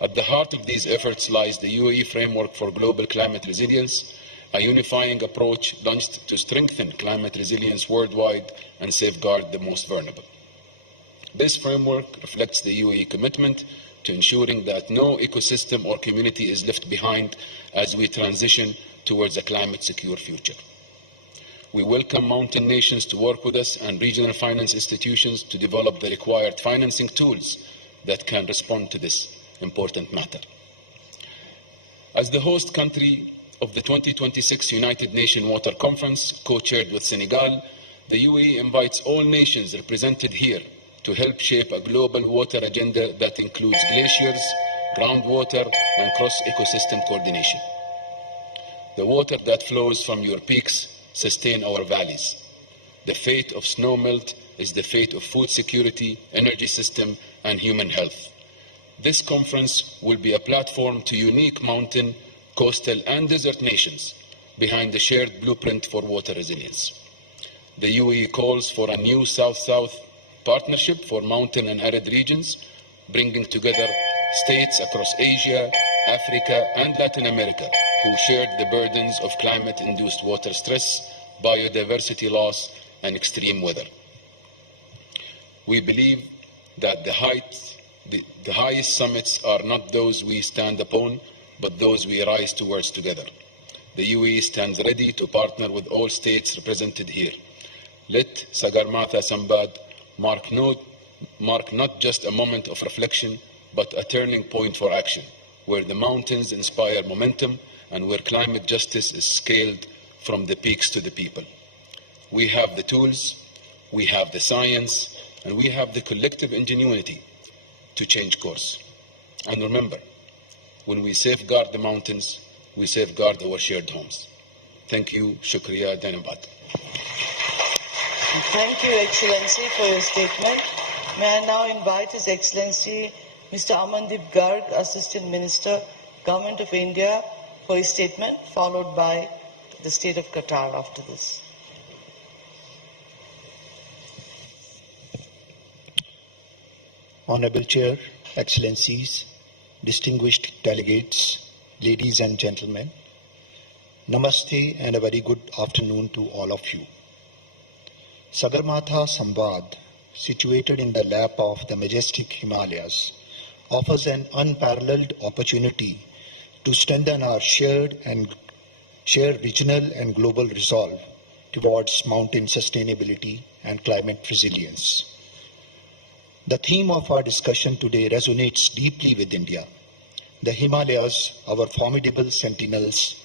At the heart of these efforts lies the UAE Framework for Global Climate Resilience, a unifying approach launched to strengthen climate resilience worldwide and safeguard the most vulnerable. This framework reflects the UAE commitment to ensuring that no ecosystem or community is left behind as we transition towards a climate-secure future. We welcome mountain nations to work with us and regional finance institutions to develop the required financing tools that can respond to this important matter. As the host country of the 2026 United Nations Water Conference, co-chaired with Senegal, the UAE invites all nations represented here to help shape a global water agenda that includes glaciers, groundwater, and cross-ecosystem coordination. The water that flows from your peaks sustain our valleys. The fate of snowmelt is the fate of food security, energy system, and human health. This conference will be a platform to unique mountain, coastal, and desert nations behind the shared blueprint for water resilience. The UAE calls for a new South-South partnership for mountain and arid regions, bringing together states across Asia, Africa, and Latin America who shared the burdens of climate-induced water stress, biodiversity loss, and extreme weather. We believe that the highest summits are not those we stand upon, but those we rise towards together. The UAE stands ready to partner with all states represented here. Let Sagarmatha Sambaad mark not just a moment of reflection, but a turning point for action, where the mountains inspire momentum and where climate justice is scaled from the peaks to the people. We have the tools, we have the science, and we have the collective ingenuity to change course. And remember, when we safeguard the mountains, we safeguard our shared homes. Thank you, Shukriya, Dhanabad. Thank you, Excellency, for your statement. May I now invite His Excellency Mr. Amandeep Garg, Assistant Minister, Government of India, for his statement, followed by the State of Qatar after this. Honorable Chair, Excellencies, distinguished delegates, ladies and gentlemen, Namaste and a very good afternoon to all of you. Sagarmatha Sambaad, situated in the lap of the majestic Himalayas, offers an unparalleled opportunity to strengthen our shared regional and global resolve towards mountain sustainability and climate resilience. The theme of our discussion today resonates deeply with India. The Himalayas, our formidable sentinels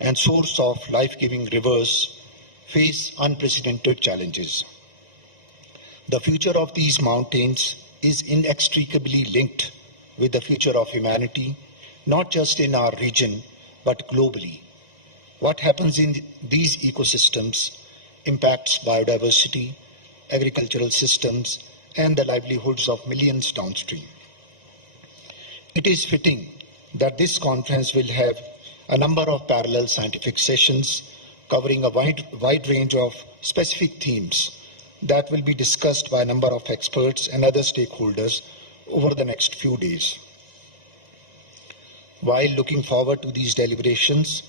and source of life-giving rivers, face unprecedented challenges. The future of these mountains is inextricably linked with the future of humanity, not just in our region, but globally. What happens in these ecosystems impacts biodiversity, agricultural systems, and the livelihoods of millions downstream. It is fitting that this conference will have a number of parallel scientific sessions covering a wide range of specific themes that will be discussed by a number of experts and other stakeholders over the next few days. While looking forward to these deliberations,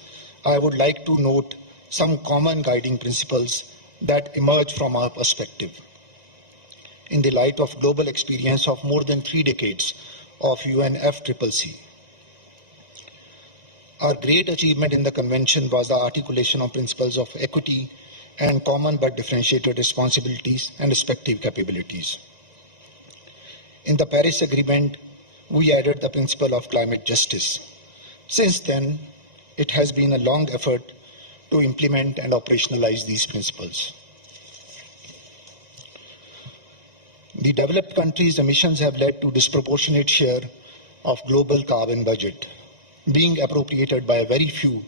I would like to note some common guiding principles that emerge from our perspective. In the light of global experience of more than 3 decades of UNFCCC, our great achievement in the convention was the articulation of principles of equity and common but differentiated responsibilities and respective capabilities. In the Paris Agreement, we added the principle of climate justice. Since then, it has been a long effort to implement and operationalize these principles. The developed countries' emissions have led to disproportionate share of global carbon budget being appropriated by a very few,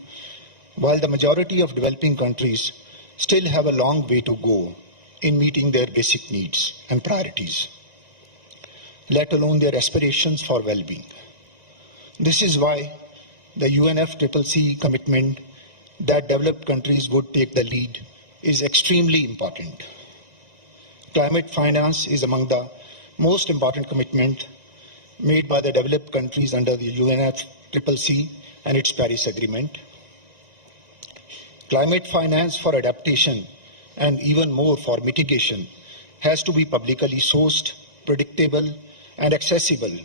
while the majority of developing countries still have a long way to go in meeting their basic needs and priorities, let alone their aspirations for well-being. This is why the UNFCCC commitment that developed countries would take the lead is extremely important. Climate finance is among the most important commitment made by the developed countries under the UNFCCC and its Paris Agreement. Climate finance for adaptation and even more for mitigation has to be publicly sourced, predictable, and accessible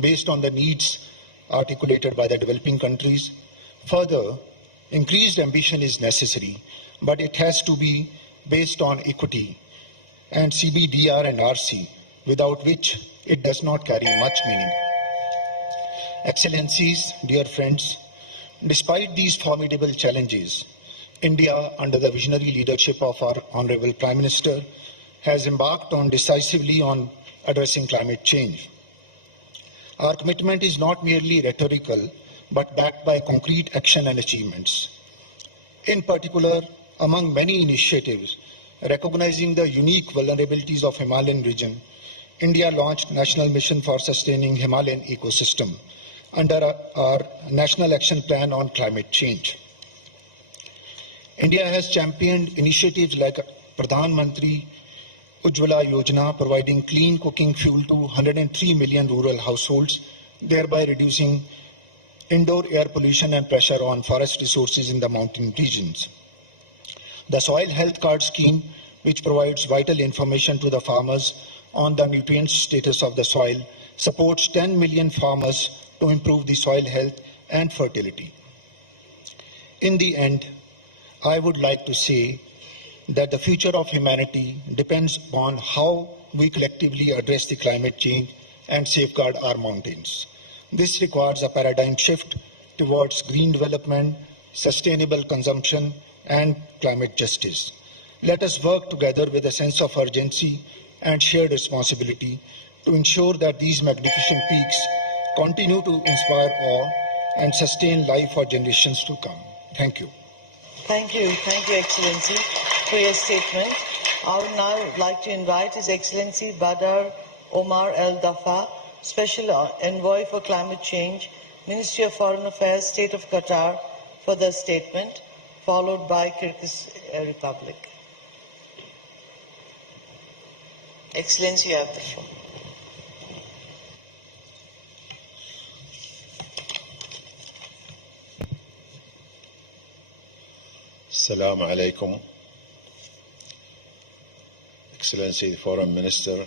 based on the needs articulated by the developing countries. Further, increased ambition is necessary, but it has to be based on equity and CBDR and RC, without which it does not carry much meaning. Excellencies, dear friends, despite these formidable challenges, India, under the visionary leadership of our Honorable Prime Minister, has embarked decisively on addressing climate change. Our commitment is not merely rhetorical, but backed by concrete action and achievements. In particular, among many initiatives, recognizing the unique vulnerabilities of Himalayan region, India launched National Mission for Sustaining Himalayan Ecosystem under our National Action Plan on Climate Change. India has championed initiatives like Pradhan Mantri Ujjwala Yojana, providing clean cooking fuel to 103 million rural households, thereby reducing indoor air pollution and pressure on forest resources in the mountain regions. The Soil Health Card Scheme, which provides vital information to the farmers on the nutrient status of the soil, supports 10 million farmers to improve the soil health and fertility. In the end, I would like to say that the future of humanity depends on how we collectively address the climate change and safeguard our mountains. This requires a paradigm shift towards green development, sustainable consumption, and climate justice. Let us work together with a sense of urgency and shared responsibility to ensure that these magnificent peaks continue to inspire awe and sustain life for generations to come. Thank you. Thank you, Excellency, for your statement. I would now like to invite His Excellency Badr Omar El Dafa, Special Envoy for Climate Change, Ministry of Foreign Affairs, State of Qatar, for the statement, followed by Kyrgyz Republic. Excellency, you have the floor. Assalamu alaikum. Excellency Foreign Minister,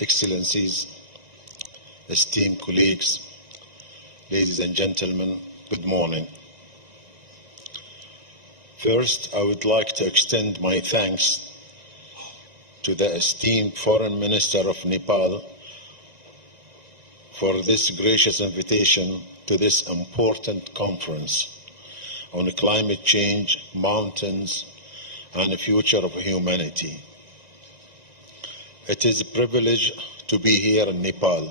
Excellencies, esteemed colleagues, ladies and gentlemen, good morning. First, I would like to extend my thanks to the esteemed Foreign Minister of Nepal for this gracious invitation to this important conference on climate change, mountains, and the future of humanity. It is a privilege to be here in Nepal,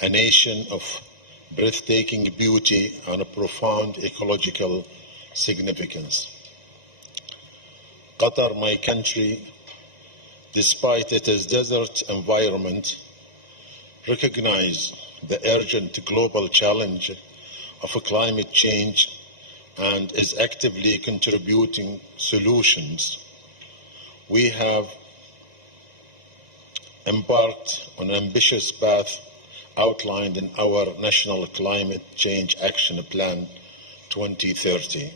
a nation of breathtaking beauty and a profound ecological significance. Qatar, my country, despite its desert environment, recognizes the urgent global challenge of climate change and is actively contributing solutions. We have embarked on an ambitious path outlined in our National Climate Change Action Plan 2030,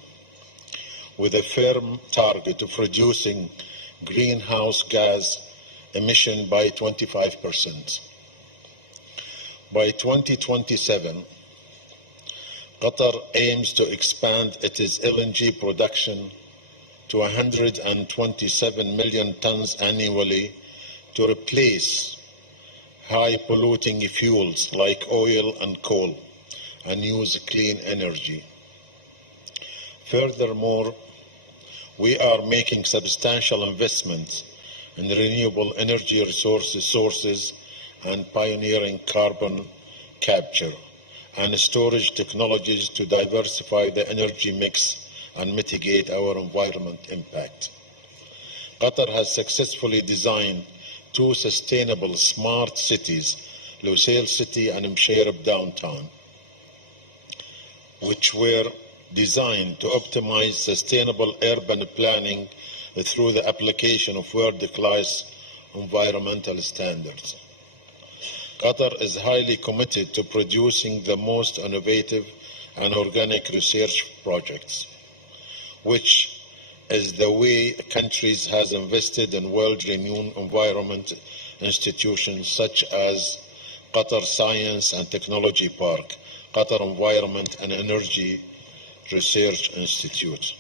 with a firm target of reducing greenhouse gas emission by 25%. By 2027, Qatar aims to expand its LNG production to 127 million tons annually to replace high-polluting fuels like oil and coal and use clean energy. Furthermore, we are making substantial investments in renewable energy sources and pioneering carbon capture and storage technologies to diversify the energy mix and mitigate our environment impact. Qatar has successfully designed two sustainable smart cities, Lusail City and Msheireb Downtown, which were designed to optimize sustainable urban planning through the application of world-class environmental standards. Qatar is highly committed to producing the most innovative and organic research projects, which is the way countries has invested in world-renowned environment institutions such as Qatar Science and Technology Park, Qatar Environment and Energy Research Institute.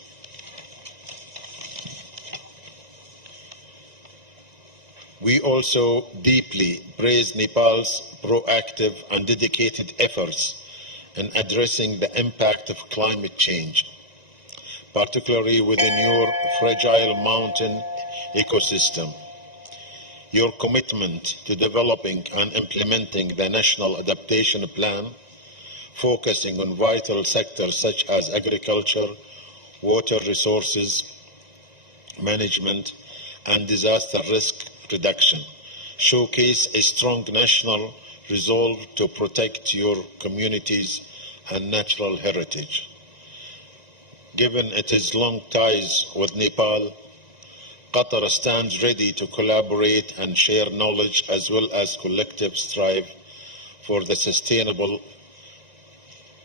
We also deeply praise Nepal's proactive and dedicated efforts in addressing the impact of climate change, particularly within your fragile mountain ecosystem. Your commitment to developing and implementing the National Adaptation Plan, focusing on vital sectors such as agriculture, water resources management, and disaster risk reduction, showcase a strong national resolve to protect your communities and natural heritage. Given its long ties with Nepal, Qatar stands ready to collaborate and share knowledge as well as collective strive for the sustainable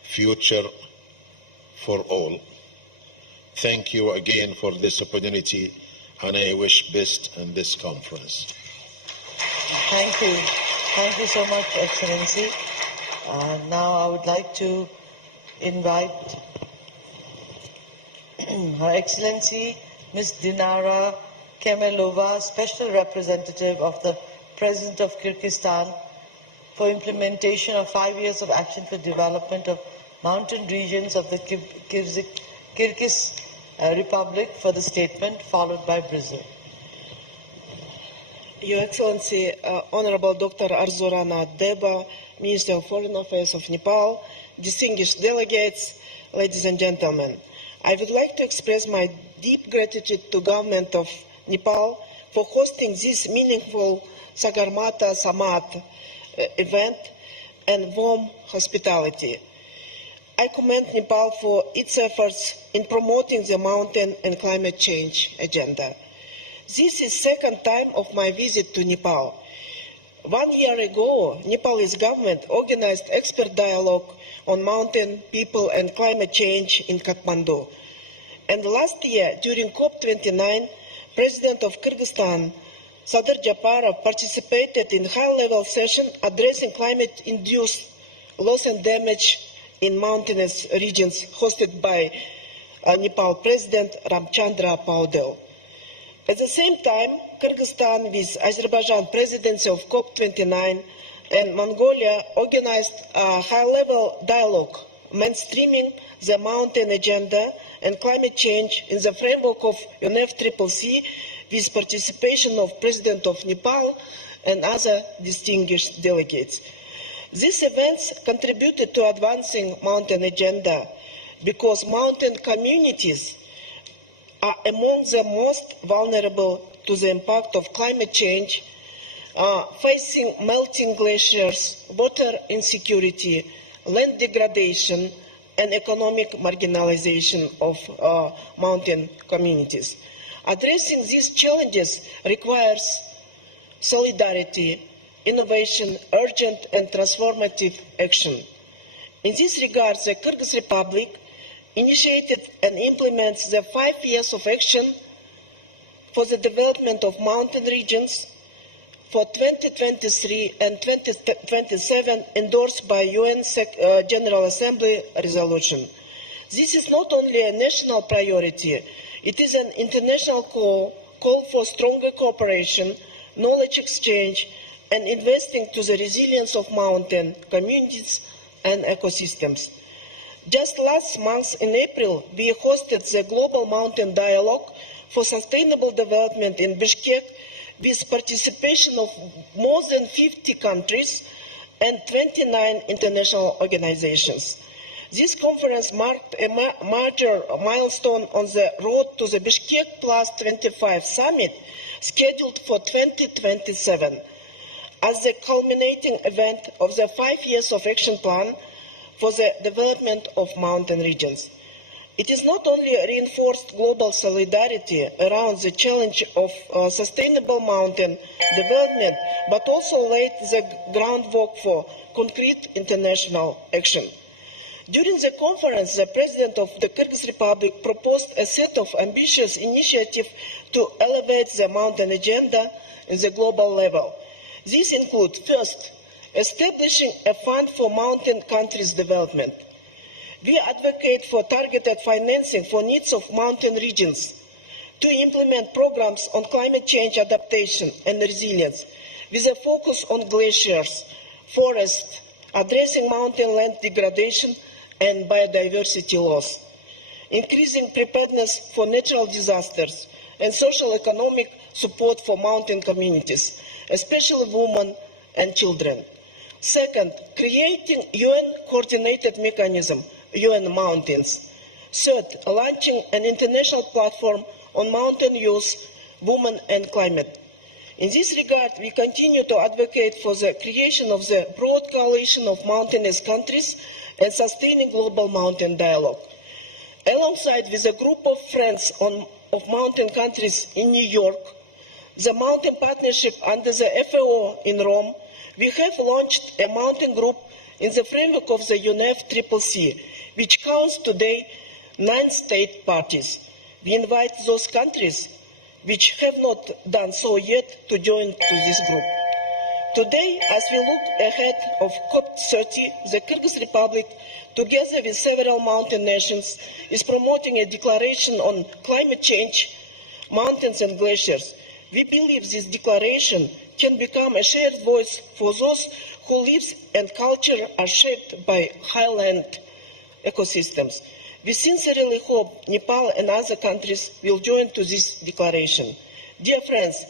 future for all. Thank you again for this opportunity, and I wish best in this conference. Thank you. Thank you so much, Excellency. Now I would like to invite Her Excellency Ms. Dinara Kemelova, Special Representative of the President of Kyrgyzstan, for implementation of 5 years of action for development of mountain regions of the Kyrgyz Republic for the statement, followed by Brazil. Your Excellency, Honorable Dr. Arzurana Deba, Minister of Foreign Affairs of Nepal, distinguished delegates, ladies and gentlemen, I would like to express my deep gratitude to government of Nepal for hosting this meaningful Sagarmatha Sambaad event and warm hospitality. I commend Nepal for its efforts in promoting the mountain and climate change agenda. This is the second time of my visit to Nepal. 1 year ago, Nepalese government organized expert dialogue on mountain, people and climate change in Kathmandu. And last year, during COP29, President of Kyrgyzstan, Sadir Japarov, participated in high-level session addressing climate-induced loss and damage in mountainous regions hosted by Nepal President Ramchandra Paudel. At the same time, Kyrgyzstan, with Azerbaijan presidency of COP29 and Mongolia, organized a high-level dialogue mainstreaming the mountain agenda and climate change in the framework of UNFCCC with participation of President of Nepal and other distinguished delegates. These events contributed to advancing mountain agenda because mountain communities are among the most vulnerable to the impact of climate change, facing melting glaciers, water insecurity, land degradation, and economic marginalization of mountain communities. Addressing these challenges requires solidarity, innovation, urgent and transformative action. In this regard, the Kyrgyz Republic initiated and implements the 5 years of action for the development of mountain regions for 2023 and 2027 endorsed by UN General Assembly resolution. This is not only a national priority, it is an international call for stronger cooperation, knowledge exchange, and investing to the resilience of mountain communities and ecosystems. Just last month in April, we hosted the Global Mountain Dialogue for Sustainable Development in Bishkek with participation of more than 50 countries and 29 international organizations. This conference marked a major milestone on the road to the Bishkek Plus 25 summit scheduled for 2027 as the culminating event of the 5 years of action plan for the development of mountain regions. It is not only reinforced global solidarity around the challenge of sustainable mountain development, but also laid the groundwork for concrete international action. During the conference, the President of the Kyrgyz Republic proposed a set of ambitious initiatives to elevate the mountain agenda in the global level. These include, first, establishing a fund for mountain countries' development. We advocate for targeted financing for needs of mountain regions to implement programs on climate change adaptation and resilience with a focus on glaciers, forests, addressing mountain land degradation and biodiversity loss, increasing preparedness for natural disasters, and social economic support for mountain communities, especially women and children. Second, creating UN coordinated mechanism, UN Mountains. Third, launching an international platform on mountain youth, women and climate. In this regard, we continue to advocate for the creation of the broad coalition of mountainous countries and sustaining global mountain dialogue. Alongside with a group of friends of mountain countries in New York, the Mountain Partnership under the FAO in Rome, we have launched a mountain group in the framework of the UNFCCC, which counts today 9 state parties. We invite those countries which have not done so yet to join to this group. Today, as we look ahead of COP30, the Kyrgyz Republic, together with several mountain nations, is promoting a declaration on climate change, mountains and glaciers. We believe this declaration can become a shared voice for those whose lives and culture are shaped by highland ecosystems. We sincerely hope Nepal and other countries will join to this declaration. Dear friends,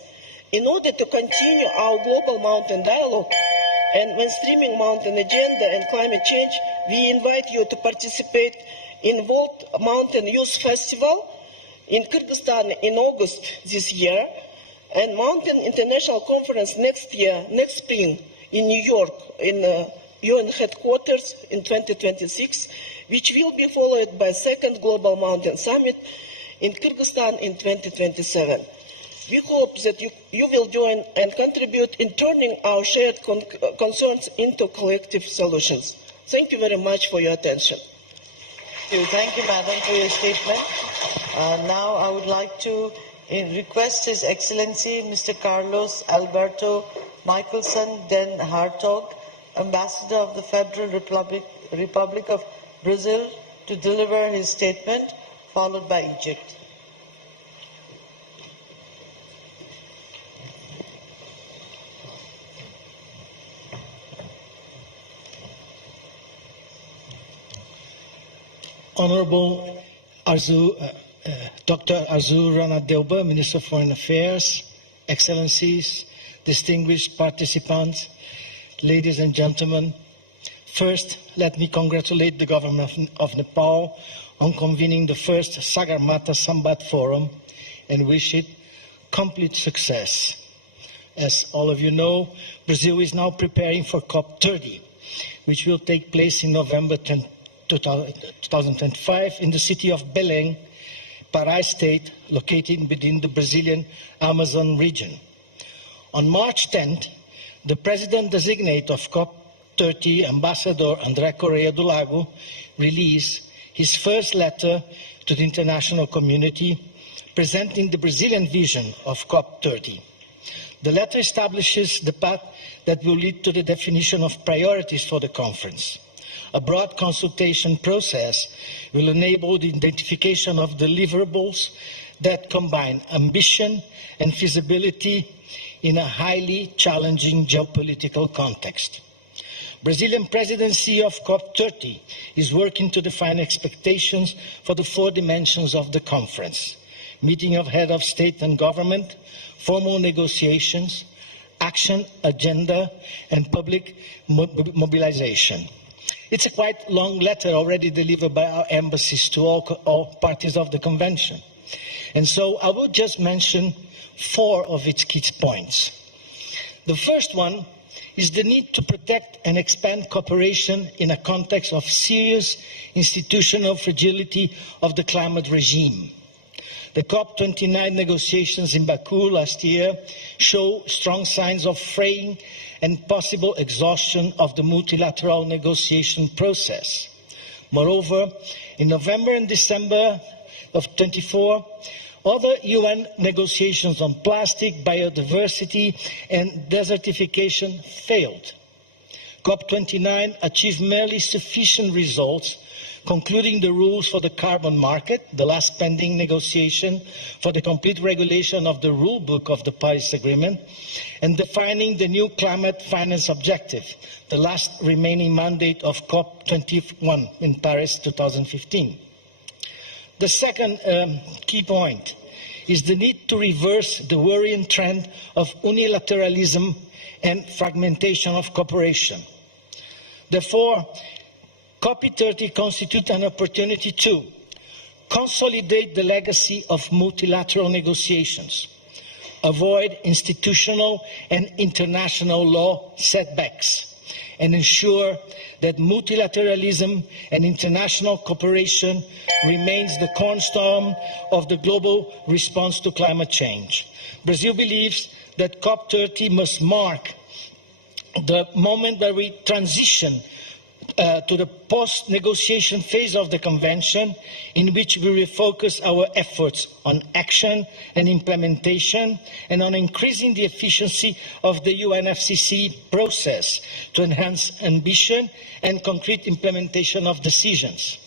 in order to continue our global mountain dialogue and mainstreaming mountain agenda and climate change, we invite you to participate in World Mountain Youth Festival in Kyrgyzstan in August this year, and Mountain International Conference next spring in New York in UN headquarters in 2026, which will be followed by second Global Mountain Summit in Kyrgyzstan in 2027. We hope that you will join and contribute in turning our shared concerns into collective solutions. Thank you very much for your attention. Thank you, Madam, for your statement. Now I would like to request His Excellency Mr. Carlos Alberto Michelson Den Hartog, Ambassador of the Federal Republic of Brazil, to deliver his statement, followed by Egypt. Honorable Dr. Arzu Rana Deuba, Minister of Foreign Affairs, Excellencies, distinguished participants, ladies and gentlemen, first, let me congratulate the government of Nepal on convening the first Sagarmatha Sambaad Forum and wish it complete success. As all of you know, Brazil is now preparing for COP30, which will take place in November 2025 in the city of Belém, Pará State, located within the Brazilian Amazon region. On March 10th, the President-designate of COP30, Ambassador André Correia do Lago, released his first letter to the international community presenting the Brazilian vision of COP30. The letter establishes the path that will lead to the definition of priorities for the conference. A broad consultation process will enable the identification of deliverables that combine ambition and feasibility in a highly challenging geopolitical context. Brazilian presidency of COP30 is working to define expectations for the 4 dimensions of the conference: meeting of head of state and government, formal negotiations, action agenda, and public mobilization. It's a quite long letter already delivered by our embassies to all parties of the convention. And so I will just mention 4 of its key points. The first one is the need to protect and expand cooperation in a context of serious institutional fragility of the climate regime. The COP29 negotiations in Baku last year show strong signs of fraying and possible exhaustion of the multilateral negotiation process. Moreover, in November and December of 24, other UN negotiations on plastic, biodiversity, and desertification failed. COP29 achieved merely sufficient results, concluding the rules for the carbon market, the last pending negotiation for the complete regulation of the rule book of the Paris Agreement, and defining the new climate finance objective, the last remaining mandate of COP21 in Paris 2015. The second key point is the need to reverse the worrying trend of unilateralism and fragmentation of cooperation. Therefore, COP30 constitutes an opportunity to consolidate the legacy of multilateral negotiations, avoid institutional and international law setbacks, and ensure that multilateralism and international cooperation remains the cornerstone of the global response to climate change. Brazil believes that COP30 must mark the moment that we transition to the post-negotiation phase of the Convention, in which we refocus our efforts on action and implementation and on increasing the efficiency of the UNFCCC process to enhance ambition and concrete implementation of decisions.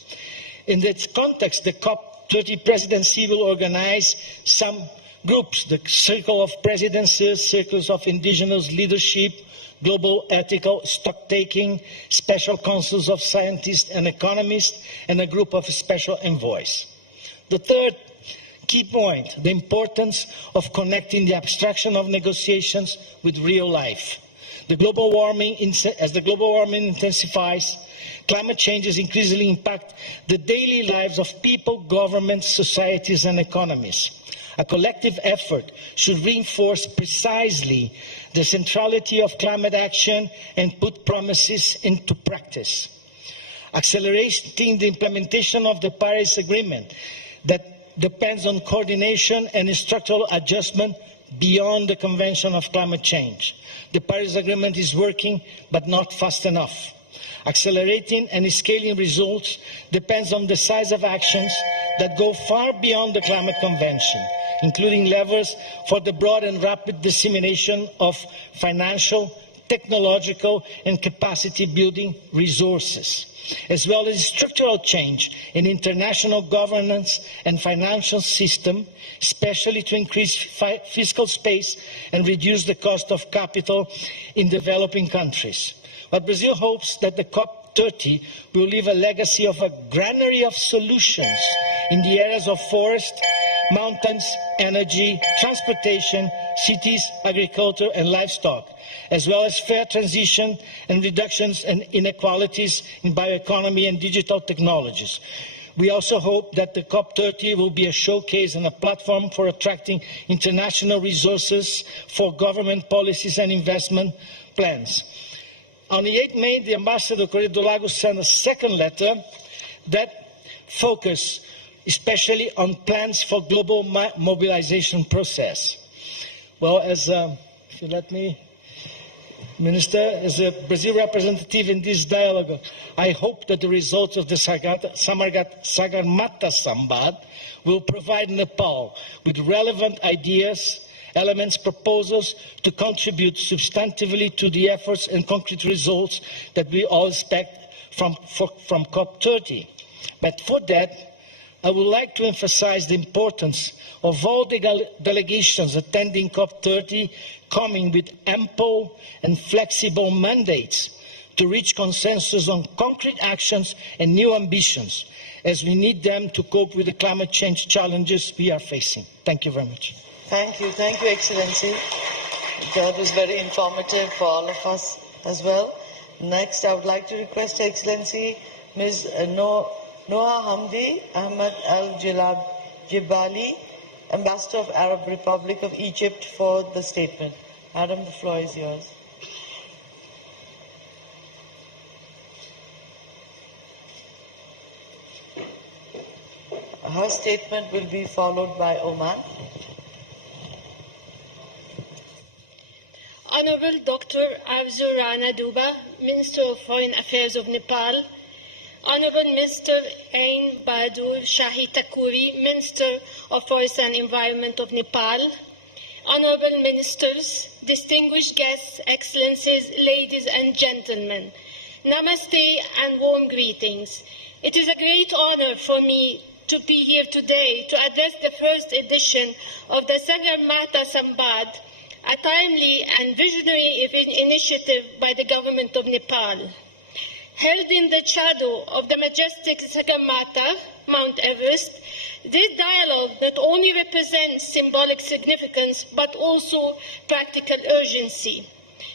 In that context, the COP30 presidency will organize some groups, the Circle of Presidencies, Circles of Indigenous Leadership, Global Ethical Stocktaking, Special Councils of Scientists and Economists, and a group of special envoys. The third key point, the importance of connecting the abstraction of negotiations with real life. As the global warming intensifies, climate changes increasingly impact the daily lives of people, governments, societies, and economies. A collective effort should reinforce precisely the centrality of climate action and put promises into practice. Accelerating the implementation of the Paris Agreement that depends on coordination and structural adjustment beyond the Convention of Climate Change. The Paris Agreement is working, but not fast enough. Accelerating and scaling results depends on the size of actions that go far beyond the Climate Convention, including levers for the broad and rapid dissemination of financial, technological, and capacity-building resources, as well as structural change in international governance and financial system, especially to increase fiscal space and reduce the cost of capital in developing countries. But Brazil hopes that the COP30 will leave a legacy of a granary of solutions in the areas of forest, mountains, energy, transportation, cities, agriculture, and livestock, as well as fair transition and reductions in inequalities in bioeconomy and digital technologies. We also hope that the COP30 will be a showcase and a platform for attracting international resources for government policies and investment plans. On the 8th May, the Ambassador Correa do Lago sent a second letter that focused especially on plans for global mobilization process. Well, as if you let me, Minister, as a Brazil representative in this dialogue, I hope that the results of the Sagarmatha Sambaad will provide Nepal with relevant ideas, elements, proposals to contribute substantively to the efforts and concrete results that we all expect from COP30. But for that, I would like to emphasize the importance of all the delegations attending COP30 coming with ample and flexible mandates to reach consensus on concrete actions and new ambitions, as we need them to cope with the climate change challenges we are facing. Thank you very much. Thank you, Excellency. That was very informative for all of us as well. Next, I would like to request Excellency Ms. Noah Hamdi Ahmed Al-Jibali, Ambassador of Arab Republic of Egypt, for the statement. Madam, the floor is yours. Her statement will be followed by Oman. Honorable Dr. Afzal Rana Duba, Minister of Foreign Affairs of Nepal, Honorable Mr. Ain Bahadur Shahi Takuri, Minister of Forest and Environment of Nepal, honorable ministers, distinguished guests, excellencies, ladies and gentlemen. Namaste and warm greetings. It is a great honor for me to be here today to address the first edition of the Sagarmatha Sambaad, a timely and visionary initiative by the government of Nepal. Held in the shadow of the majestic Sagarmatha, Mount Everest, this dialogue not only represents symbolic significance but also practical urgency.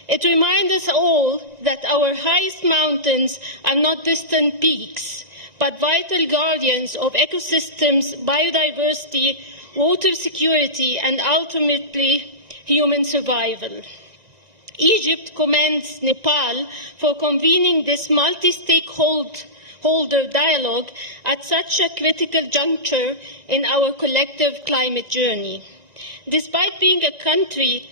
It reminds us all that our highest mountains are not distant peaks, but vital guardians of ecosystems, biodiversity, water security, and ultimately human survival. Egypt commends Nepal for convening this multi-stakeholder dialogue at such a critical juncture in our collective climate journey. Despite being a country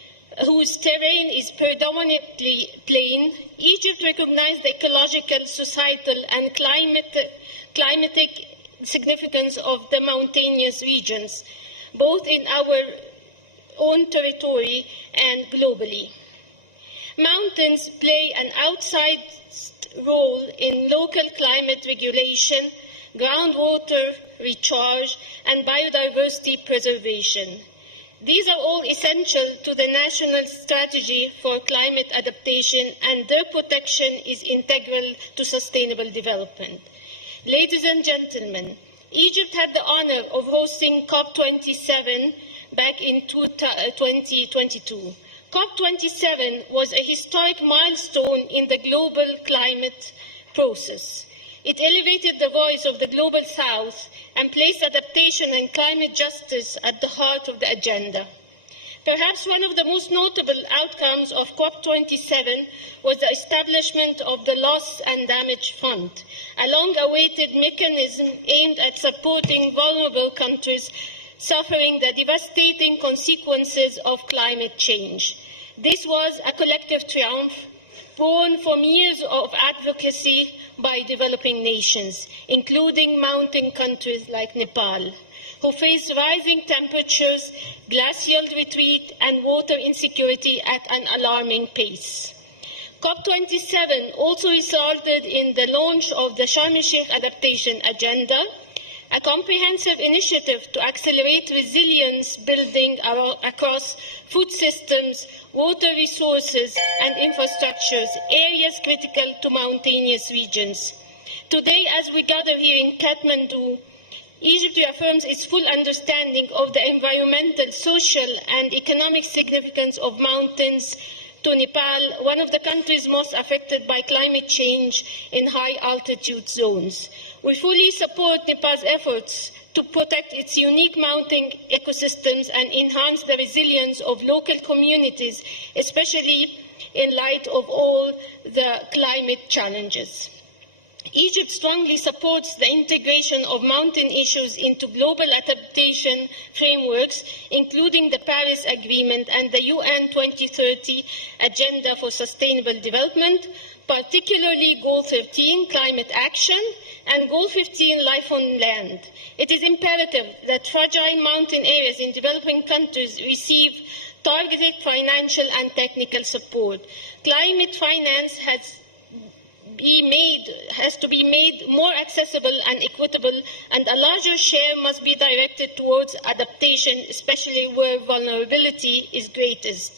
whose terrain is predominantly plain, Egypt recognized the ecological, societal, and climatic significance of the mountainous regions, both in our own territory and globally. Mountains play an outsized role in local climate regulation, groundwater recharge, and biodiversity preservation. These are all essential to the national strategy for climate adaptation, and their protection is integral to sustainable development. Ladies and gentlemen, Egypt had the honor of hosting COP27 back in 2022. COP27 was a historic milestone in the global climate process. It elevated the voice of the Global South and placed adaptation and climate justice at the heart of the agenda. Perhaps one of the most notable outcomes of COP27 was the establishment of the Loss and Damage Fund, a long-awaited mechanism aimed at supporting vulnerable countries suffering the devastating consequences of climate change. This was a collective triumph born from years of advocacy by developing nations, including mountain countries like Nepal, who face rising temperatures, glacial retreat, and water insecurity at an alarming pace. COP27 also resulted in the launch of the Sharm el-Sheikh Adaptation Agenda, a comprehensive initiative to accelerate resilience building across food systems, water resources, and infrastructures, areas critical to mountainous regions. Today, as we gather here in Kathmandu, Egypt reaffirms its full understanding of the environmental, social, and economic significance of mountains to Nepal, one of the countries most affected by climate change in high-altitude zones. We fully support Nepal's efforts to protect its unique mountain ecosystems and enhance the resilience of local communities, especially in light of all the climate challenges. Egypt strongly supports the integration of mountain issues into global adaptation frameworks, including the Paris Agreement and the UN 2030 Agenda for Sustainable Development, particularly Goal 13, Climate Action, and Goal 15, Life on Land. It is imperative that fragile mountain areas in developing countries receive targeted financial and technical support. Climate finance has to be made more accessible and equitable, and a larger share must be directed towards adaptation, especially where vulnerability is greatest.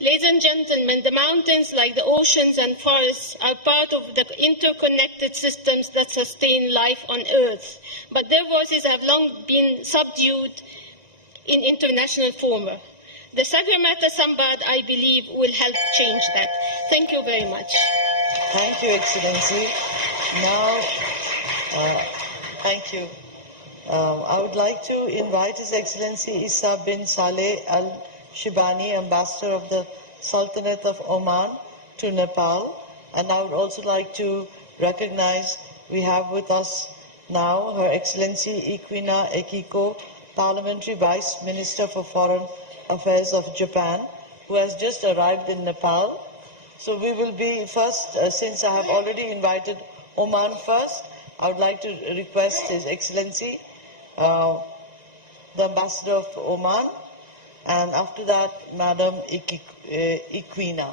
Ladies and gentlemen, the mountains, like the oceans and forests, are part of the interconnected systems that sustain life on Earth, but their voices have long been subdued in international fora. The Sagarmatha Sambaad, I believe, will help change that. Thank you very much. Thank you, Excellency. Now, thank you. I would like to invite His Excellency Isa bin Saleh Al Shibani, Ambassador of the Sultanate of Oman, to Nepal. And I would also like to recognize we have with us now Her Excellency Ikwina Ekiko, Parliamentary Vice Minister for Foreign Affairs of Japan, who has just arrived in Nepal. So we will be first, since I have already invited Oman first, I would like to request His Excellency, the Ambassador of Oman, And after that, Madam Equina.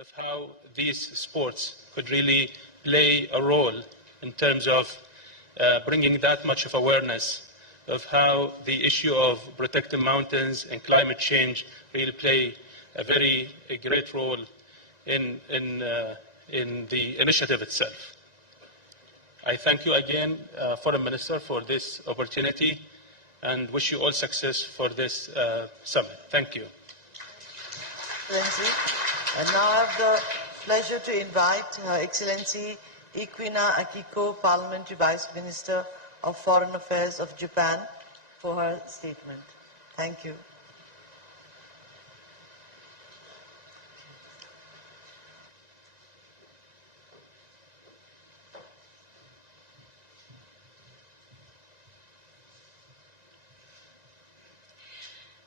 Of how these sports could really play a role in terms of bringing that much of awareness of how the issue of protecting mountains and climate change really play a great role in the initiative itself. I thank you again, Foreign Minister, for this opportunity and wish you all success for this summit. Thank you. Excellency. And now I have the pleasure to invite Her Excellency Equina Akiko, Parliamentary Vice Minister of Foreign Affairs of Japan, for her statement. Thank you.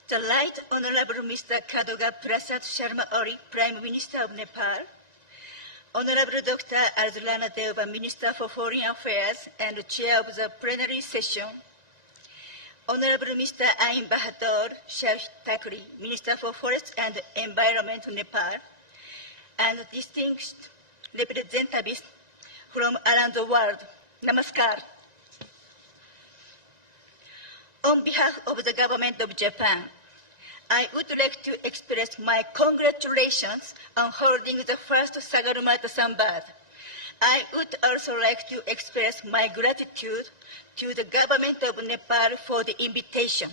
The Right Honorable Mr. Kadoga Prasad Sharma Ori, Prime Minister of Nepal, Honorable Dr. Arzulana Deva, Minister for Foreign Affairs and Chair of the plenary session, Honorable Mr. Ain Bahadur Shah Thakri, Minister for Forests and Environment of Nepal, and distinguished representatives from around the world, Namaskar. On behalf of the government of Japan, I would like to express my congratulations on holding the first Sagarmatha Sambaad. I would also like to express my gratitude to the government of Nepal for the invitation.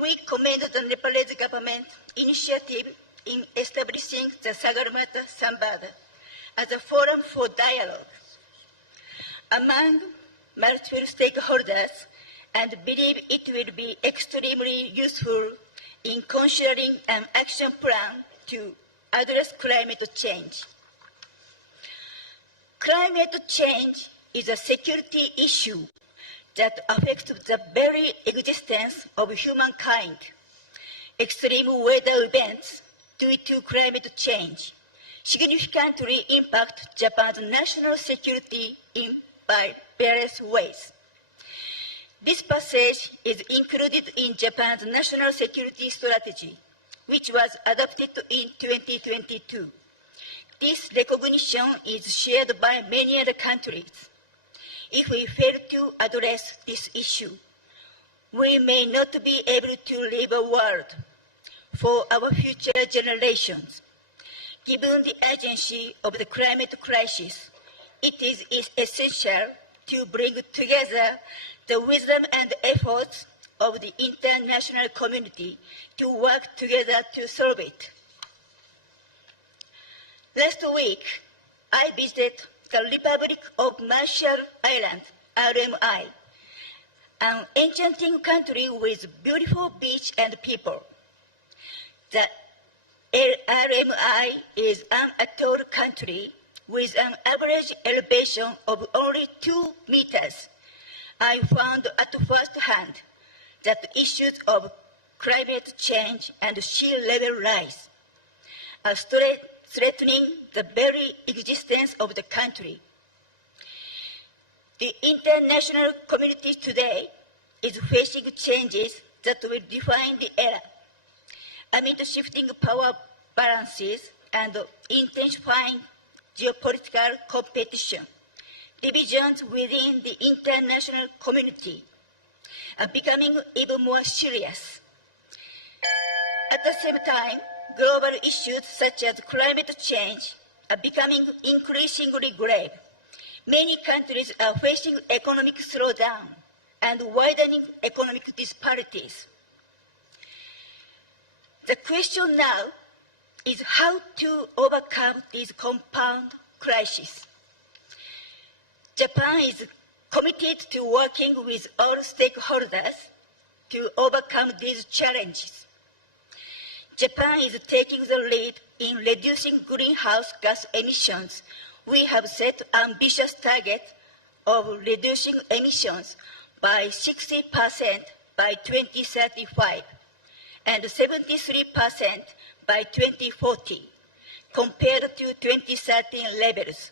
We commend the Nepalese government initiative in establishing the Sagarmatha Sambaad as a forum for dialogue among multiple stakeholders, and believe it will be extremely useful in considering an action plan to address climate change. Climate change is a security issue that affects the very existence of humankind. Extreme weather events due to climate change significantly impact Japan's national security by various ways. This passage is included in Japan's National Security Strategy, which was adopted in 2022. This recognition is shared by many other countries. If we fail to address this issue, we may not be able to leave a world for our future generations. Given the urgency of the climate crisis, it is essential to bring together the wisdom and efforts of the international community to work together to solve it. Last week, I visited the Republic of Marshall Islands RMI, an enchanting country with beautiful beach and people. The RMI is an atoll country with an average elevation of only 2 meters. I found at first hand that issues of climate change and sea level rise are threatening the very existence of the country. The international community today is facing changes that will define the era. Amid shifting power balances and intensifying geopolitical competition, divisions within the international community are becoming even more serious. At the same time, global issues such as climate change are becoming increasingly grave. Many countries are facing economic slowdown and widening economic disparities. The question now is how to overcome these compound crises. Japan is committed to working with all stakeholders to overcome these challenges. Japan is taking the lead in reducing greenhouse gas emissions. We have set ambitious targets of reducing emissions by 60% by 2035 and 73% by 2040 compared to 2013 levels,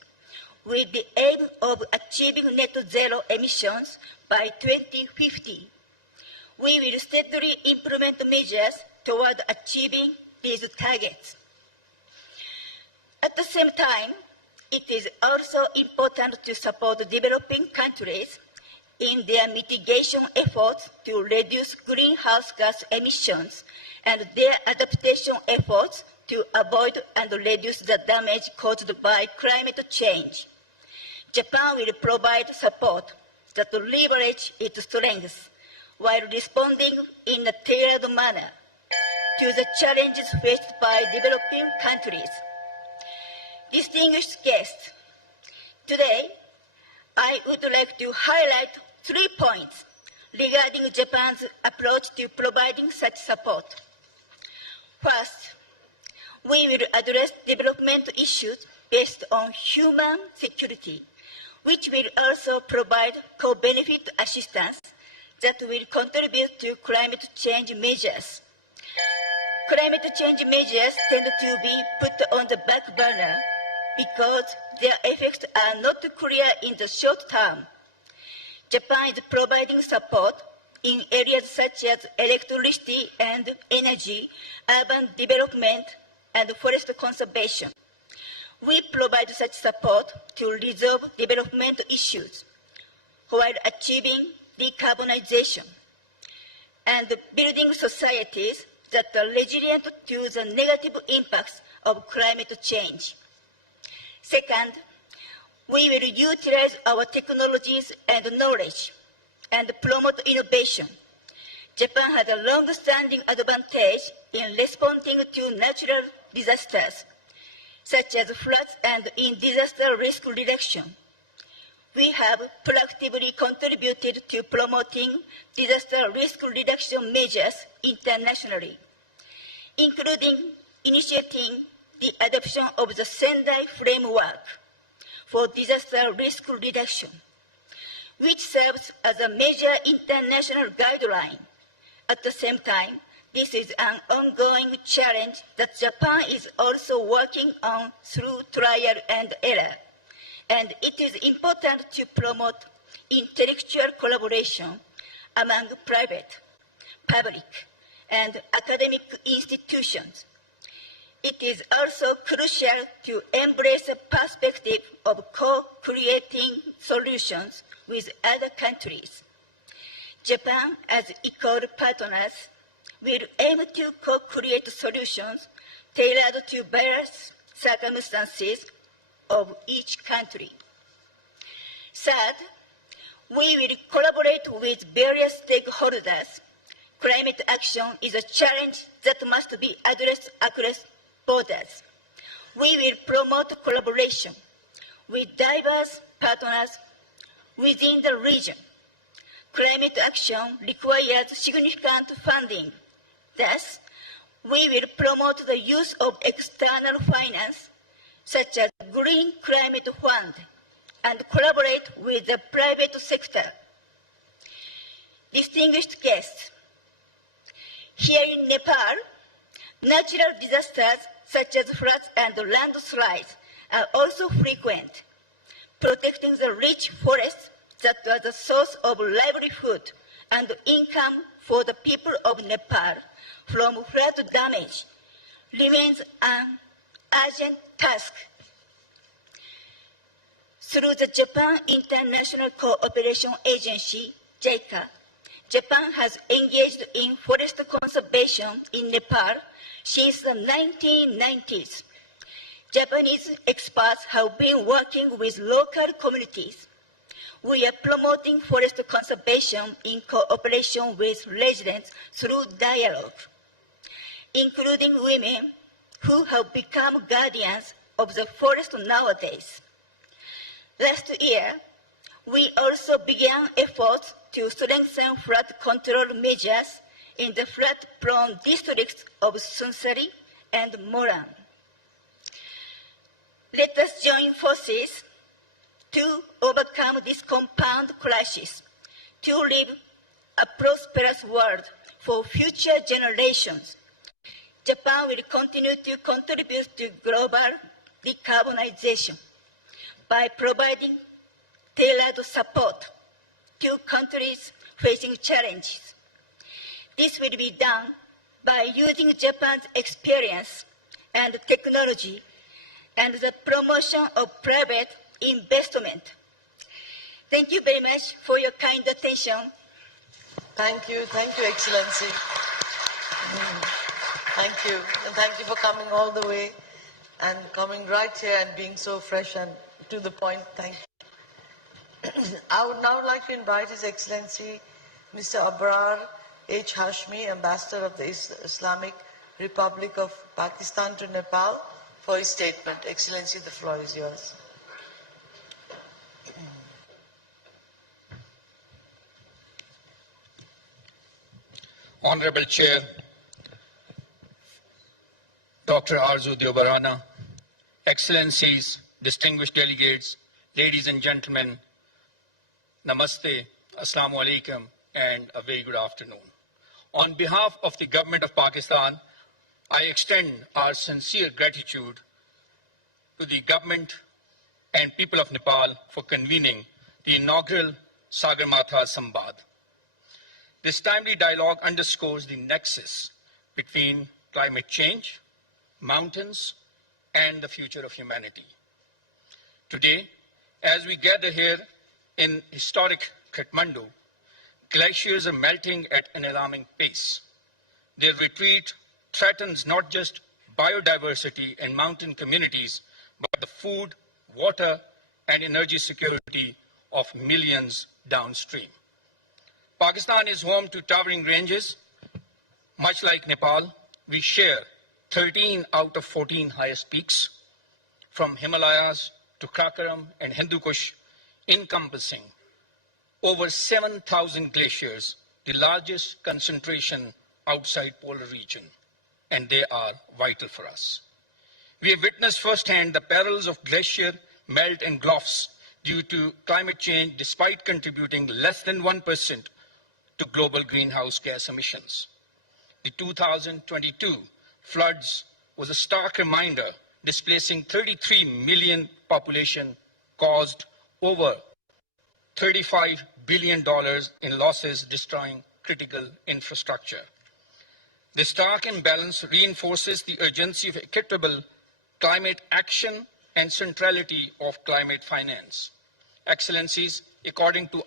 with the aim of achieving net zero emissions by 2050. We will steadily implement measures toward achieving these targets. At the same time, it is also important to support developing countries in their mitigation efforts to reduce greenhouse gas emissions and their adaptation efforts to avoid and reduce the damage caused by climate change. Japan will provide support that leverage its strengths while responding in a tailored manner to the challenges faced by developing countries. Distinguished guests, today I would like to highlight 3 points regarding Japan's approach to providing such support. First, we will address development issues based on human security, which will also provide co-benefit assistance that will contribute to climate change measures. Climate change measures tend to be put on the back burner because their effects are not clear in the short term. Japan is providing support in areas such as electricity and energy, urban development, and forest conservation. We provide such support to resolve development issues while achieving decarbonization and building societies that are resilient to the negative impacts of climate change. Second, we will utilize our technologies and knowledge and promote innovation. Japan has a long-standing advantage in responding to natural disasters, such as floods and in disaster risk reduction. We have proactively contributed to promoting disaster risk reduction measures internationally, including initiating the adoption of the Sendai Framework for disaster risk reduction, which serves as a major international guideline. At the same time, this is an ongoing challenge that Japan is also working on through trial and error, and it is important to promote intellectual collaboration among private, public, and academic institutions. It is also crucial to embrace a perspective of co-creating solutions with other countries. Japan, as equal partners, will aim to co-create solutions tailored to various circumstances of each country. Third, we will collaborate with various stakeholders. Climate action is a challenge that must be addressed across borders. We will promote collaboration with diverse partners within the region. Climate action requires significant funding. Thus, we will promote the use of external finance, such as Green Climate Fund, and collaborate with the private sector. Distinguished guests, here in Nepal, natural disasters such as floods and landslides are also frequent. Protecting the rich forests that are the source of livelihood and income for the people of Nepal from flood damage remains an urgent task. Through the Japan International Cooperation Agency, JICA, Japan has engaged in forest conservation in Nepal since the 1990s. Japanese experts have been working with local communities. We are promoting forest conservation in cooperation with residents through dialogue, including women who have become guardians of the forest nowadays. Last year, we also began efforts to strengthen flood control measures in the flood-prone districts of Sunsari and Moran. Let us join forces to overcome this compound crisis, to live a prosperous world for future generations. Japan will continue to contribute to global decarbonization by providing tailored support to countries facing challenges. This will be done by using Japan's experience and technology and the promotion of private investment. Thank you very much for your kind attention. Thank you, Excellency. Thank you, and thank you for coming all the way and coming right here and being so fresh and to the point. Thank you. I would now like to invite His Excellency Mr. Abrar H. Hashmi, Ambassador of the Islamic Republic of Pakistan to Nepal, for his statement. Excellency, the floor is yours. Honorable Chair, Dr. Arzu Deobarana, Excellencies, distinguished delegates, ladies and gentlemen, Namaste, Assalamu Alaikum, and a very good afternoon. On behalf of the Government of Pakistan, I extend our sincere gratitude to the Government and people of Nepal for convening the inaugural Sagarmatha Sambaad. This timely dialogue underscores the nexus between climate change, mountains, and the future of humanity. Today, as we gather here in historic Kathmandu, glaciers are melting at an alarming pace. Their retreat threatens not just biodiversity and mountain communities, but the food, water, and energy security of millions downstream. Pakistan is home to towering ranges. Much like Nepal, we share 13 out of 14 highest peaks, from Himalayas to Karakoram and Hindu Kush, encompassing over 7,000 glaciers, the largest concentration outside polar region, and they are vital for us. We have witnessed firsthand the perils of glacier melt and gulfs due to climate change, despite contributing less than 1% to global greenhouse gas emissions. The 2022 floods was a stark reminder, displacing 33 million population, caused over $35 billion in losses, destroying critical infrastructure. The stark imbalance reinforces the urgency of equitable climate action and centrality of climate finance. Excellencies, according to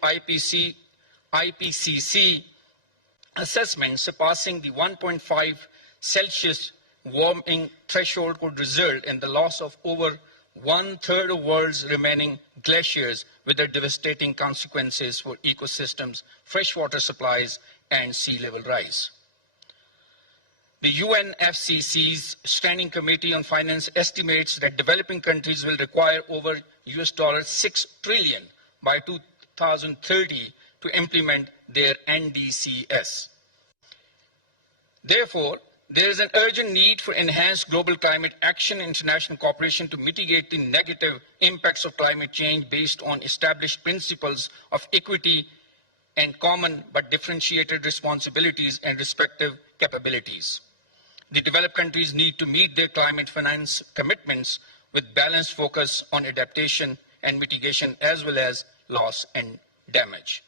IPCC assessment, surpassing the 1.5 Celsius warming threshold could result in the loss of over 1/3 of the world's remaining glaciers, with their devastating consequences for ecosystems, freshwater supplies, and sea level rise. The UNFCCC's Standing Committee on Finance estimates that developing countries will require over $6 trillion by 2030 to implement their NDCs. Therefore, there is an urgent need for enhanced global climate action and international cooperation to mitigate the negative impacts of climate change based on established principles of equity and common but differentiated responsibilities and respective capabilities. The developed countries need to meet their climate finance commitments with balanced focus on adaptation and mitigation as well as loss and damage.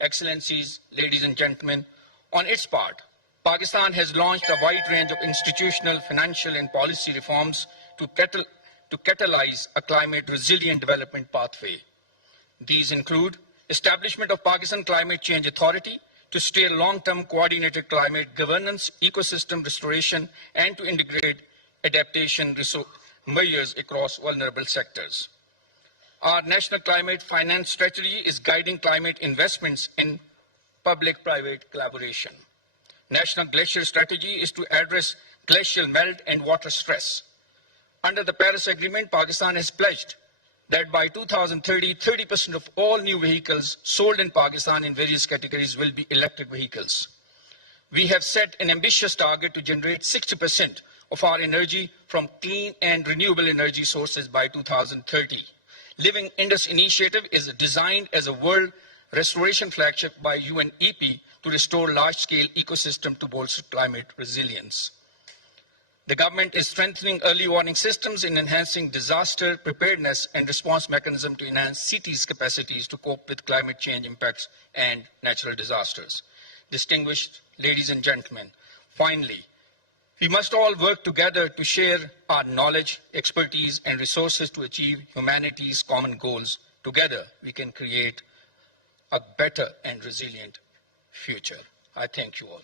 Excellencies, ladies and gentlemen, on its part, Pakistan has launched a wide range of institutional, financial and policy reforms to catalyze a climate resilient development pathway. These include establishment of Pakistan Climate Change Authority to steer long-term coordinated climate governance, ecosystem restoration, and to integrate adaptation measures across vulnerable sectors. Our national climate finance strategy is guiding climate investments in public-private collaboration. National glacier strategy is to address glacial melt and water stress. Under the Paris Agreement, Pakistan has pledged that by 2030, 30% of all new vehicles sold in Pakistan in various categories will be electric vehicles. We have set an ambitious target to generate 60% of our energy from clean and renewable energy sources by 2030. Living Indus Initiative is designed as a world restoration flagship by UNEP to restore large-scale ecosystem to bolster climate resilience. The government is strengthening early warning systems and enhancing disaster preparedness and response mechanism to enhance cities' capacities to cope with climate change impacts and natural disasters. Distinguished ladies and gentlemen, finally, we must all work together to share our knowledge, expertise, and resources to achieve humanity's common goals. Together, we can create a better and resilient future. I thank you all.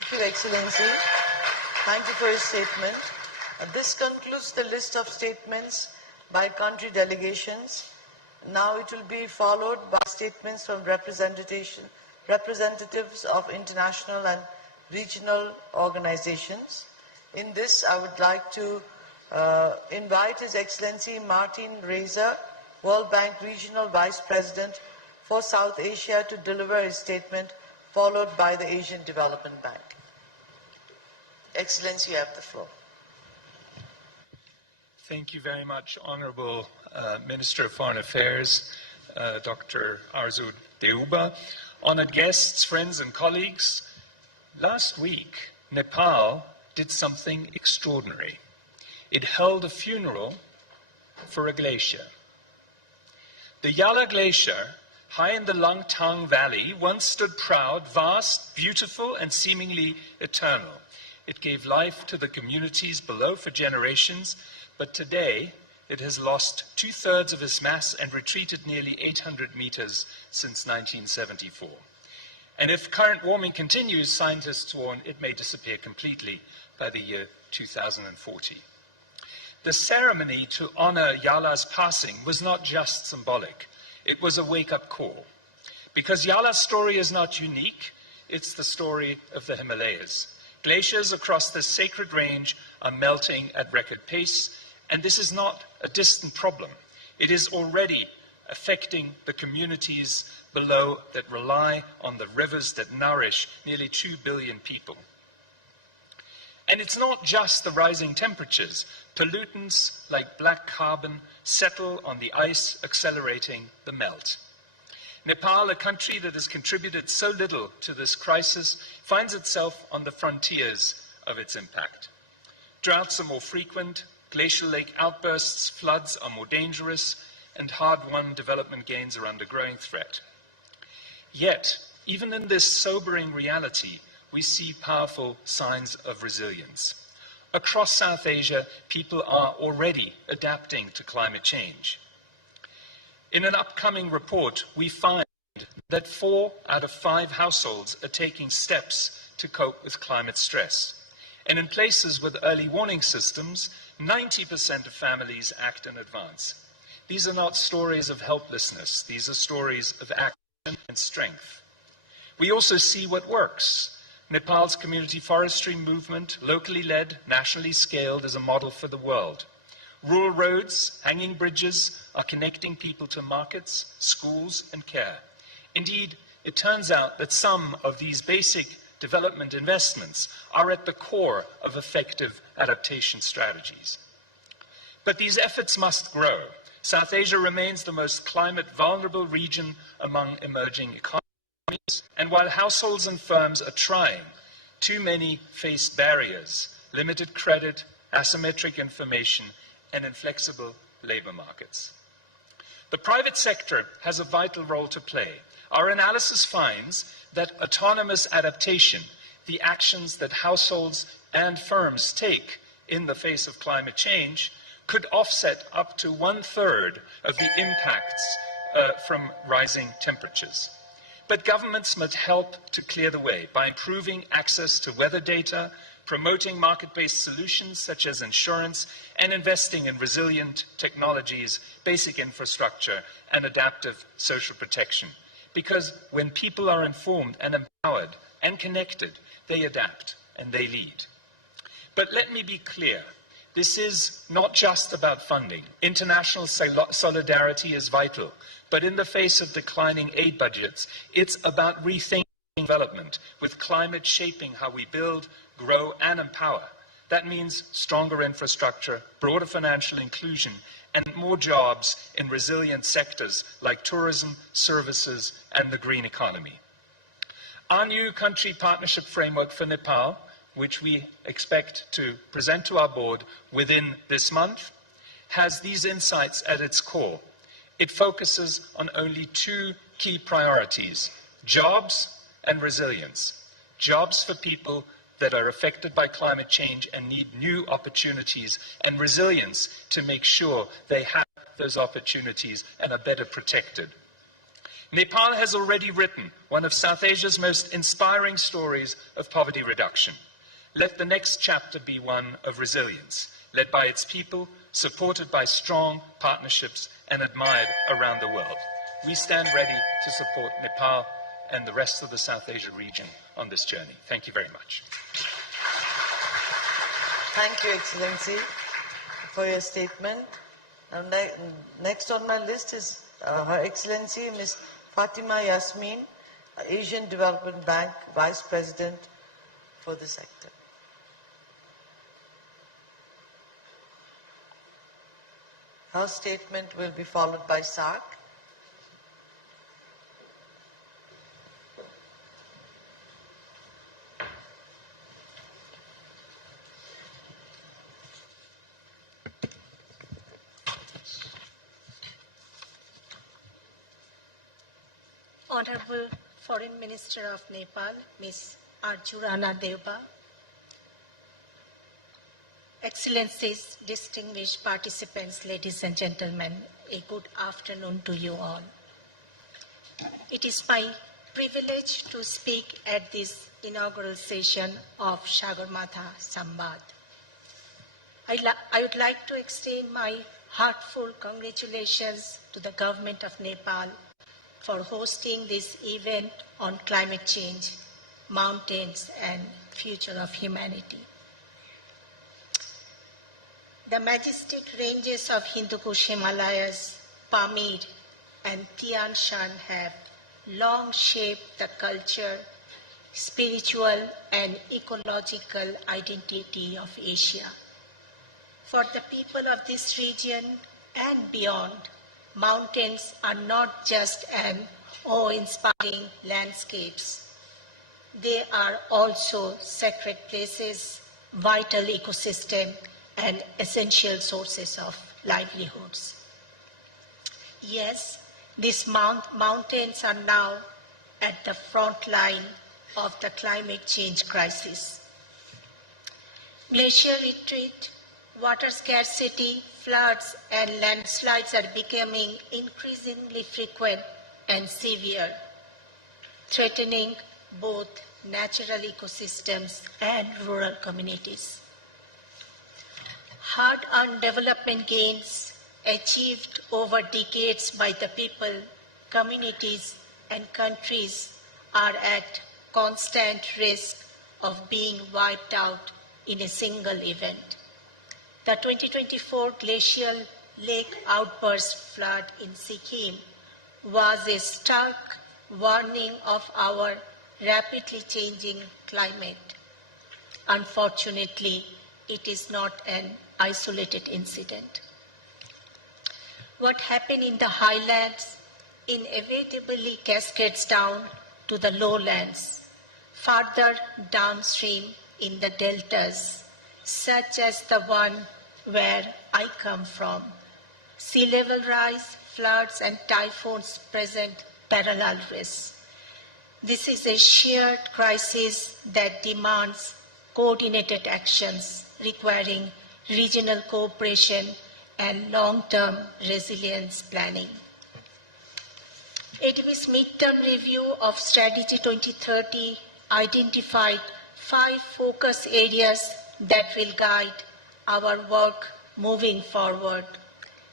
Thank you, Excellency. Thank you for your statement. This concludes the list of statements by country delegations. Now it will be followed by statements from representatives of international and regional organizations. In this, I would like to invite His Excellency Martin Reza, World Bank Regional Vice President for South Asia, to deliver his statement, followed by the Asian Development Bank. Excellency, you have the floor. Thank you very much, Honorable Minister of Foreign Affairs, Dr. Arzu Deuba. Honored guests, friends and colleagues, last week, Nepal did something extraordinary. It held a funeral for a glacier. The Yala Glacier, high in the Langtang Valley, once stood proud, vast, beautiful, and seemingly eternal. It gave life to the communities below for generations, but today it has lost 2/3 of its mass and retreated nearly 800 meters since 1974. And if current warming continues, scientists warn it may disappear completely by the year 2040. The ceremony to honor Yala's passing was not just symbolic. It was a wake-up call. Because Yala's story is not unique, it's the story of the Himalayas. Glaciers across this sacred range are melting at record pace, and this is not a distant problem. It is already affecting the communities below that rely on the rivers that nourish nearly 2 billion people. And it's not just the rising temperatures. Pollutants like black carbon settle on the ice, accelerating the melt. Nepal, a country that has contributed so little to this crisis, finds itself on the frontiers of its impact. Droughts are more frequent, glacial lake outbursts, floods are more dangerous, and hard-won development gains are under growing threat. Yet, even in this sobering reality, we see powerful signs of resilience. Across South Asia, people are already adapting to climate change. In an upcoming report, we find that 4 out of 5 households are taking steps to cope with climate stress. And in places with early warning systems, 90% of families act in advance. These are not stories of helplessness. These are stories of action and strength. We also see what works. Nepal's community forestry movement, locally led, nationally scaled, is a model for the world. Rural roads, hanging bridges are connecting people to markets, schools, and care. Indeed, it turns out that some of these basic development investments are at the core of effective adaptation strategies. But these efforts must grow. South Asia remains the most climate vulnerable region among emerging economies, and while households and firms are trying, too many face barriers, limited credit, asymmetric information, and inflexible labor markets. The private sector has a vital role to play. Our analysis finds that autonomous adaptation, the actions that households and firms take in the face of climate change, could offset up to 1/3 of the impacts from rising temperatures. But governments must help to clear the way by improving access to weather data, promoting market-based solutions such as insurance, and investing in resilient technologies, basic infrastructure, and adaptive social protection. Because when people are informed and empowered and connected, they adapt and they lead. But let me be clear. This is not just about funding. International solidarity is vital, but in the face of declining aid budgets, it's about rethinking development, with climate shaping how we build, grow, and empower. That means stronger infrastructure, broader financial inclusion, and more jobs in resilient sectors like tourism, services, and the green economy. Our new country partnership framework for Nepal, which we expect to present to our board within this month, has these insights at its core. It focuses on only two key priorities: jobs and resilience. Jobs for people that are affected by climate change and need new opportunities, and resilience to make sure they have those opportunities and are better protected. Nepal has already written one of South Asia's most inspiring stories of poverty reduction. Let the next chapter be one of resilience, led by its people, supported by strong partnerships, and admired around the world. We stand ready to support Nepal and the rest of the South Asia region on this journey. Thank you very much. Thank you, Excellency, for your statement. Now, next on my list is Her Excellency, Ms. Fatima Yasmin, Asian Development Bank Vice President for the sector. Her statement will be followed by SAC. Honorable Foreign Minister of Nepal, Ms. Arjurana Deuba, Excellencies, distinguished participants, ladies and gentlemen, a good afternoon to you all. It is my privilege to speak at this inaugural session of Sagarmatha Sambaad. I would like to extend my heartfelt congratulations to the government of Nepal for hosting this event on climate change, mountains, and future of humanity. The majestic ranges of Hindu Kush Himalayas, Pamir, and Tian Shan have long shaped the culture, spiritual, and ecological identity of Asia. For the people of this region and beyond, mountains are not just an awe-inspiring landscapes. They are also sacred places, vital ecosystem, and essential sources of livelihoods. Yes, these mountains are now at the front line of the climate change crisis. Glacial retreat, water scarcity, floods, and landslides are becoming increasingly frequent and severe, threatening both natural ecosystems and rural communities. Hard-earned development gains achieved over decades by the people, communities, and countries are at constant risk of being wiped out in a single event. The 2024 glacial lake outburst flood in Sikkim was a stark warning of our rapidly changing climate. Unfortunately, it is not an isolated incident. What happened in the highlands inevitably cascades down to the lowlands, farther downstream in the deltas, such as the one where I come from. Sea level rise, floods, and typhoons present parallel risks. This is a shared crisis that demands coordinated actions requiring regional cooperation and long-term resilience planning. ADB's midterm review of Strategy 2030 identified 5 focus areas that will guide our work moving forward.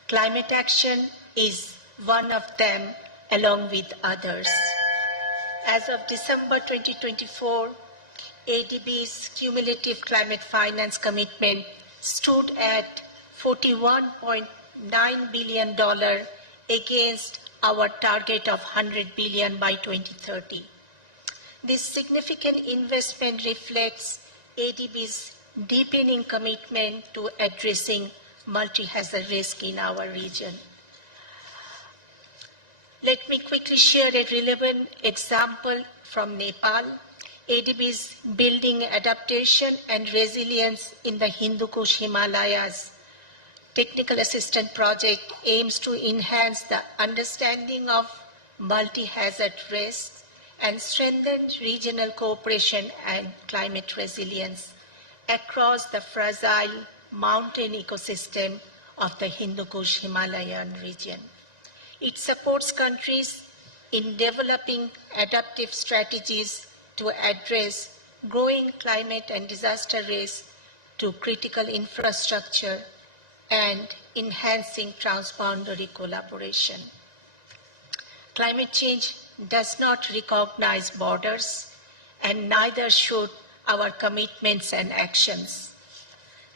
Climate action is one of them, along with others. As of December 2024, ADB's cumulative climate finance commitment stood at $41.9 billion against our target of $100 billion by 2030. This significant investment reflects ADB's deepening commitment to addressing multi-hazard risk in our region. Let me quickly share a relevant example from Nepal. ADB's Building Adaptation and Resilience in the Hindu Kush Himalayas technical assistance project aims to enhance the understanding of multi-hazard risks and strengthen regional cooperation and climate resilience across the fragile mountain ecosystem of the Hindu Kush Himalayan region. It supports countries in developing adaptive strategies to address growing climate and disaster risks to critical infrastructure and enhancing transboundary collaboration. Climate change does not recognize borders, and neither should our commitments and actions.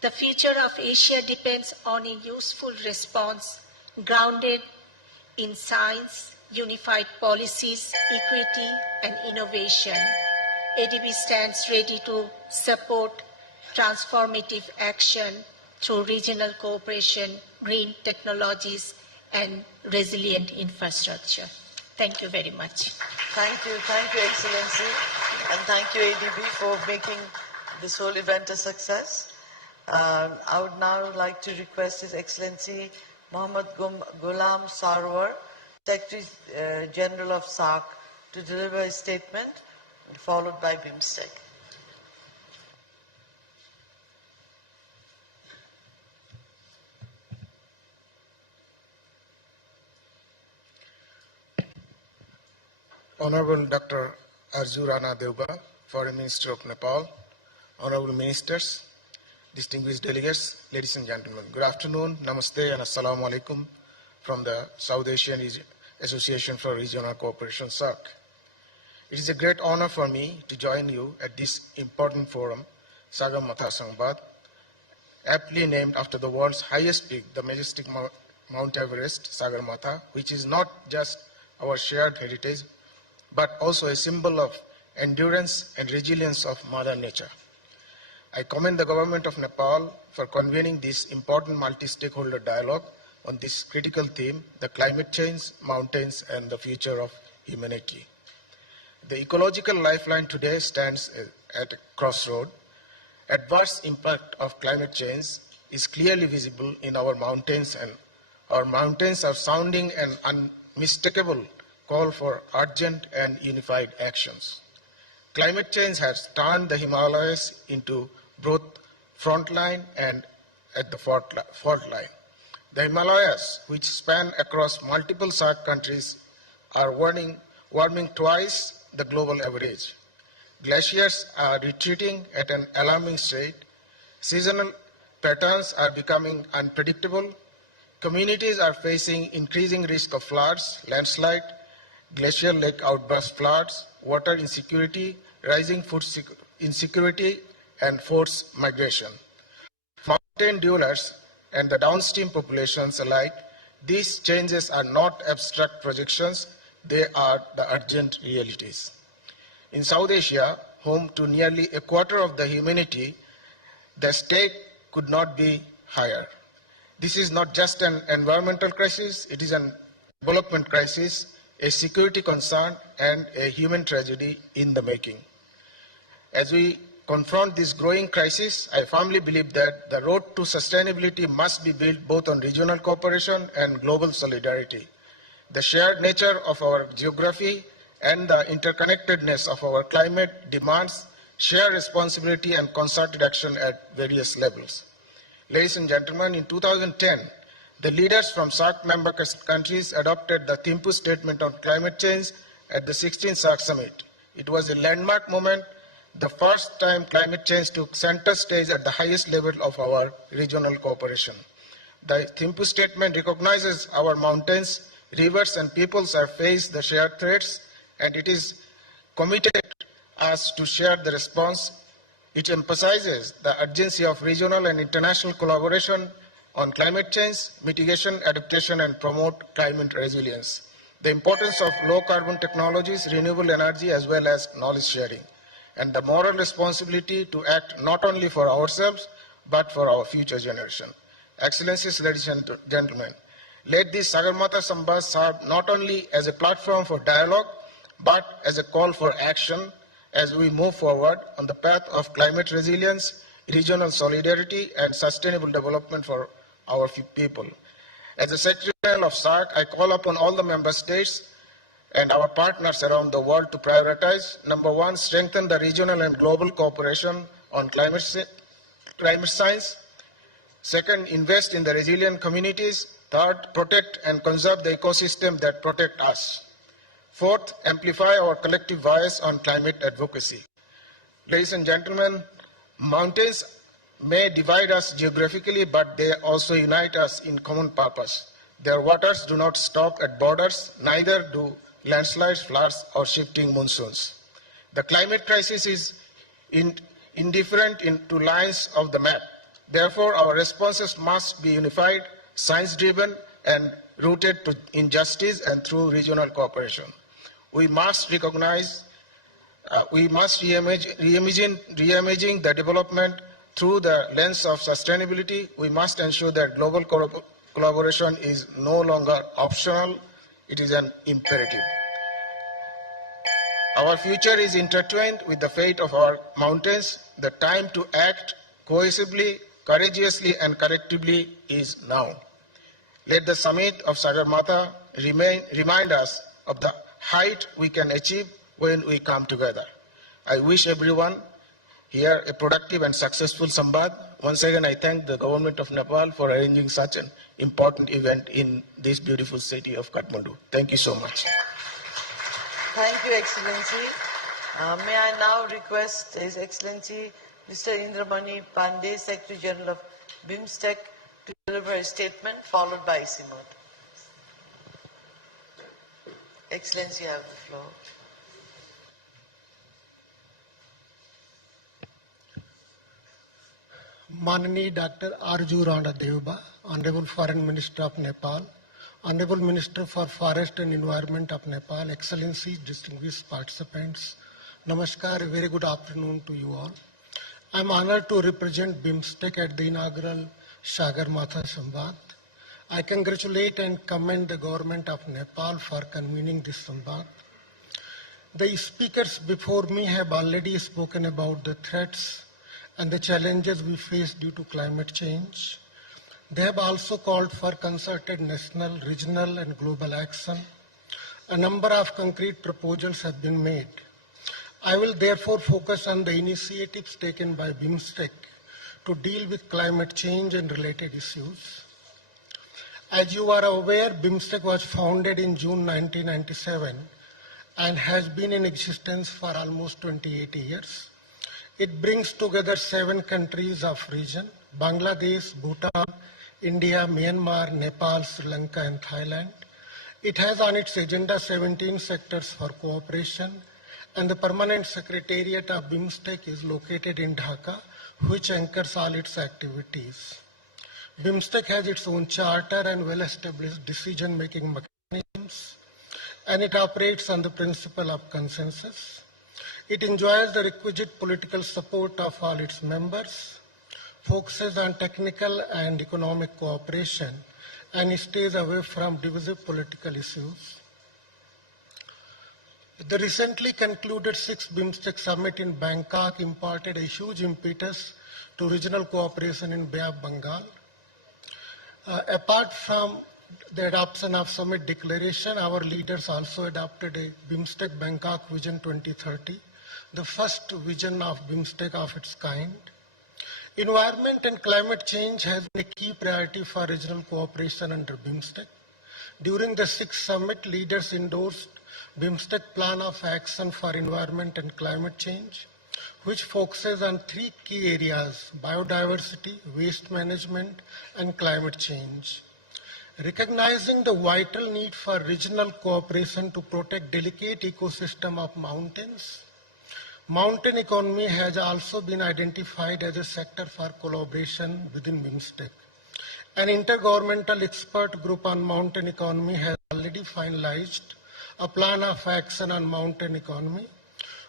The future of Asia depends on a useful response grounded in science, unified policies, equity, and innovation. ADB stands ready to support transformative action through regional cooperation, green technologies, and resilient infrastructure. Thank you very much. Thank you, Excellency, and thank you, ADB, for making this whole event a success. I would now like to request His Excellency Mohammad Ghulam Sarwar, Secretary General of SAARC, to deliver a statement, followed by BIMSTEC. Honorable Dr. Arzu Rana Deuba, Foreign Minister of Nepal, Honorable Ministers, distinguished delegates, ladies and gentlemen, good afternoon, namaste and assalamu alaikum from the South Asian Association for Regional Cooperation, SAARC. It is a great honor for me to join you at this important forum, Sagarmatha Sambaad, aptly named after the world's highest peak, the majestic Mount Everest, Sagarmatha, which is not just our shared heritage, but also a symbol of endurance and resilience of Mother Nature. I commend the government of Nepal for convening this important multi-stakeholder dialogue on this critical theme, the climate change, mountains, and the future of humanity. The ecological lifeline today stands at a crossroad. Adverse impact of climate change is clearly visible in our mountains, and our mountains are sounding an unmistakable call for urgent and unified actions. Climate change has turned the Himalayas into both frontline and at the fault line. The Himalayas, which span across multiple SAARC countries, are warming twice the global average. Glaciers are retreating at an alarming rate. Seasonal patterns are becoming unpredictable. Communities are facing increasing risk of floods, landslide, glacial lake outburst floods, water insecurity, rising food insecurity, and forced migration. mountain dwellers and the downstream populations alike, these changes are not abstract projections, they are the urgent realities. In South Asia, home to nearly a quarter of the humanity, the stake could not be higher. This is not just an environmental crisis, it is a development crisis, a security concern, and a human tragedy in the making. As we confront this growing crisis, I firmly believe that the road to sustainability must be built both on regional cooperation and global solidarity. The shared nature of our geography and the interconnectedness of our climate demands shared responsibility and concerted action at various levels. Ladies and gentlemen, in 2010, the leaders from SAARC member countries adopted the Thimphu Statement on Climate Change at the 16th SAARC Summit. It was a landmark moment, the first time climate change took center stage at the highest level of our regional cooperation. The Thimphu Statement recognizes our mountains, rivers, and peoples have faced the shared threats, and it is committed us to share the response. It emphasizes the urgency of regional and international collaboration on climate change, mitigation, adaptation, and promote climate resilience. The importance of low carbon technologies, renewable energy, as well as knowledge sharing, and the moral responsibility to act not only for ourselves, but for our future generation. Excellencies, ladies and gentlemen, let this Sagarmatha Sambaad serve not only as a platform for dialogue, but as a call for action as we move forward on the path of climate resilience, regional solidarity, and sustainable development for our people. As the Secretary General of SAARC, I call upon all the member states and our partners around the world to prioritize, number one, strengthen the regional and global cooperation on climate science. Second, invest in the resilient communities. Third, protect and conserve the ecosystem that protect us. Fourth, amplify our collective voice on climate advocacy. Ladies and gentlemen, mountains may divide us geographically, but they also unite us in common purpose. Their waters do not stop at borders, neither do landslides, floods, or shifting monsoons. The climate crisis is indifferent to lines of the map. Therefore, our responses must be unified, science-driven, and rooted in justice and through regional cooperation. We must recognize, we must reimagine the development through the lens of sustainability. We must ensure that global collaboration is no longer optional, it is an imperative. Our future is intertwined with the fate of our mountains. The time to act cohesively, courageously, and collectively is now. Let the summit of Sagarmatha remind us of the height we can achieve when we come together. I wish everyone here a productive and successful Sambaad. Once again, I thank the government of Nepal for arranging such an important event in this beautiful city of Kathmandu. Thank you so much. Thank you, Excellency. May I now request His Excellency Mr. Indramani Pandey, Secretary General of BIMSTEC, to deliver a statement followed by Simod. Excellency, you have the floor. Manani Dr. Arju Rana Deuba, Honorable Foreign Minister of Nepal, Honorable Minister for Forest and Environment of Nepal, Excellencies, distinguished participants, Namaskar, a very good afternoon to you all. I am honored to represent BIMSTEC at the inaugural Sagarmatha Sambaad. I congratulate and commend the government of Nepal for convening this Sambaad. The speakers before me have already spoken about the threats and the challenges we face due to climate change. They have also called for concerted national, regional, and global action. A number of concrete proposals have been made. I will therefore focus on the initiatives taken by BIMSTEC to deal with climate change and related issues. As you are aware, BIMSTEC was founded in June 1997 and has been in existence for almost 28 years. It brings together 7 countries of region: Bangladesh, Bhutan, India, Myanmar, Nepal, Sri Lanka, and Thailand. It has on its agenda 17 sectors for cooperation, and the permanent secretariat of BIMSTEC is located in Dhaka, which anchors all its activities. BIMSTEC has its own charter and well-established decision-making mechanisms, and it operates on the principle of consensus. It enjoys the requisite political support of all its members, focuses on technical and economic cooperation, and stays away from divisive political issues. The recently concluded 6th BIMSTEC summit in Bangkok imparted a huge impetus to regional cooperation in Bay of Bengal. Apart from the adoption of summit declaration, our leaders also adopted a BIMSTEC Bangkok Vision 2030, the first vision of BIMSTEC of its kind. Environment and climate change has been a key priority for regional cooperation under BIMSTEC. During the 6th summit, leaders endorsed BIMSTEC Plan of Action for Environment and Climate Change, which focuses on 3 key areas: biodiversity, waste management, and climate change. Recognizing the vital need for regional cooperation to protect delicate ecosystem of mountains, mountain economy has also been identified as a sector for collaboration within BIMSTEC. An intergovernmental expert group on mountain economy has already finalized a plan of action on mountain economy,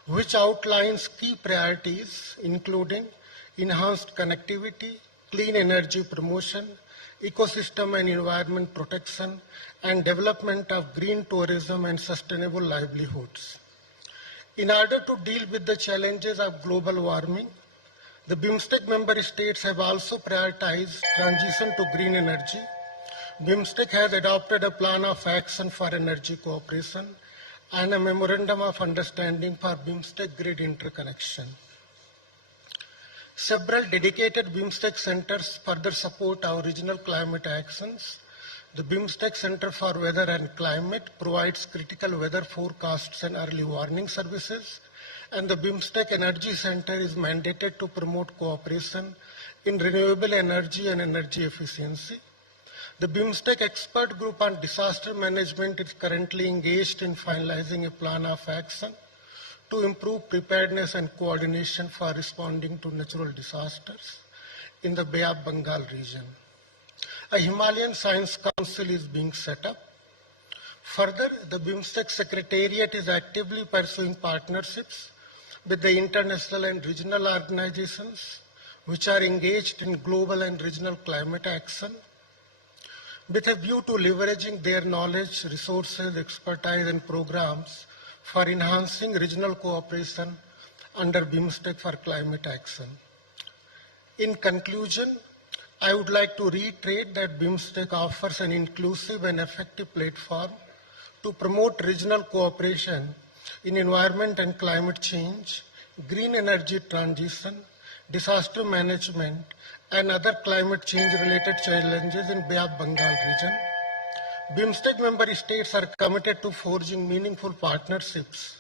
which outlines key priorities, including enhanced connectivity, clean energy promotion, ecosystem and environment protection, and development of green tourism and sustainable livelihoods. In order to deal with the challenges of global warming, the BIMSTEC member states have also prioritized transition to green energy. BIMSTEC has adopted a plan of action for energy cooperation and a memorandum of understanding for BIMSTEC grid interconnection. Several dedicated BIMSTEC centers further support our regional climate actions. The BIMSTEC Center for Weather and Climate provides critical weather forecasts and early warning services, and the BIMSTEC Energy Center is mandated to promote cooperation in renewable energy and energy efficiency. The BIMSTEC Expert Group on Disaster Management is currently engaged in finalizing a plan of action to improve preparedness and coordination for responding to natural disasters in the Bay of Bengal region. A Himalayan Science Council is being set up. Further, the BIMSTEC Secretariat is actively pursuing partnerships with the international and regional organizations which are engaged in global and regional climate action, with a view to leveraging their knowledge, resources, expertise, and programs for enhancing regional cooperation under BIMSTEC for climate action. In conclusion, I would like to reiterate that BIMSTEC offers an inclusive and effective platform to promote regional cooperation in environment and climate change, green energy transition, disaster management, and other climate change-related challenges in Bay of Bengal region. BIMSTEC member states are committed to forging meaningful partnerships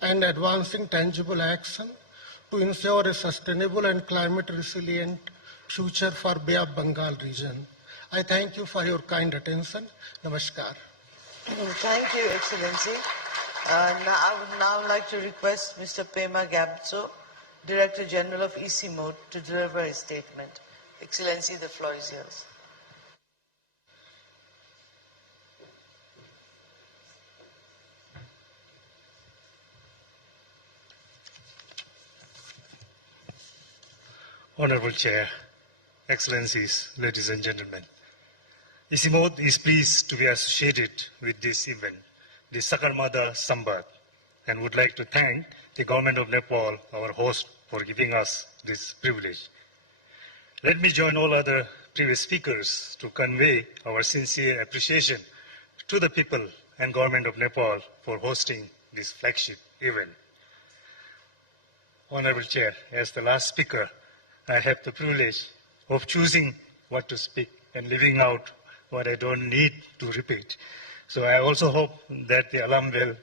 and advancing tangible action to ensure a sustainable and climate-resilient future for Bay of Bengal region. I thank you for your kind attention. Namaskar. Thank you, Excellency. I would now like to request Mr. Pema Gabzo, Director General of ECMOD, to deliver his statement. Excellency, the floor is yours. Honorable Chair, Excellencies, ladies and gentlemen, ECMOD is pleased to be associated with this event, the Sagarmatha Sambaad, and would like to thank the Government of Nepal, our host, for giving us this privilege. Let me join all other previous speakers to convey our sincere appreciation to the people and Government of Nepal for hosting this flagship event. Honorable Chair, as the last speaker, I have the privilege of choosing what to speak and leaving out what I don't need to repeat. So I also hope that the alarm bell,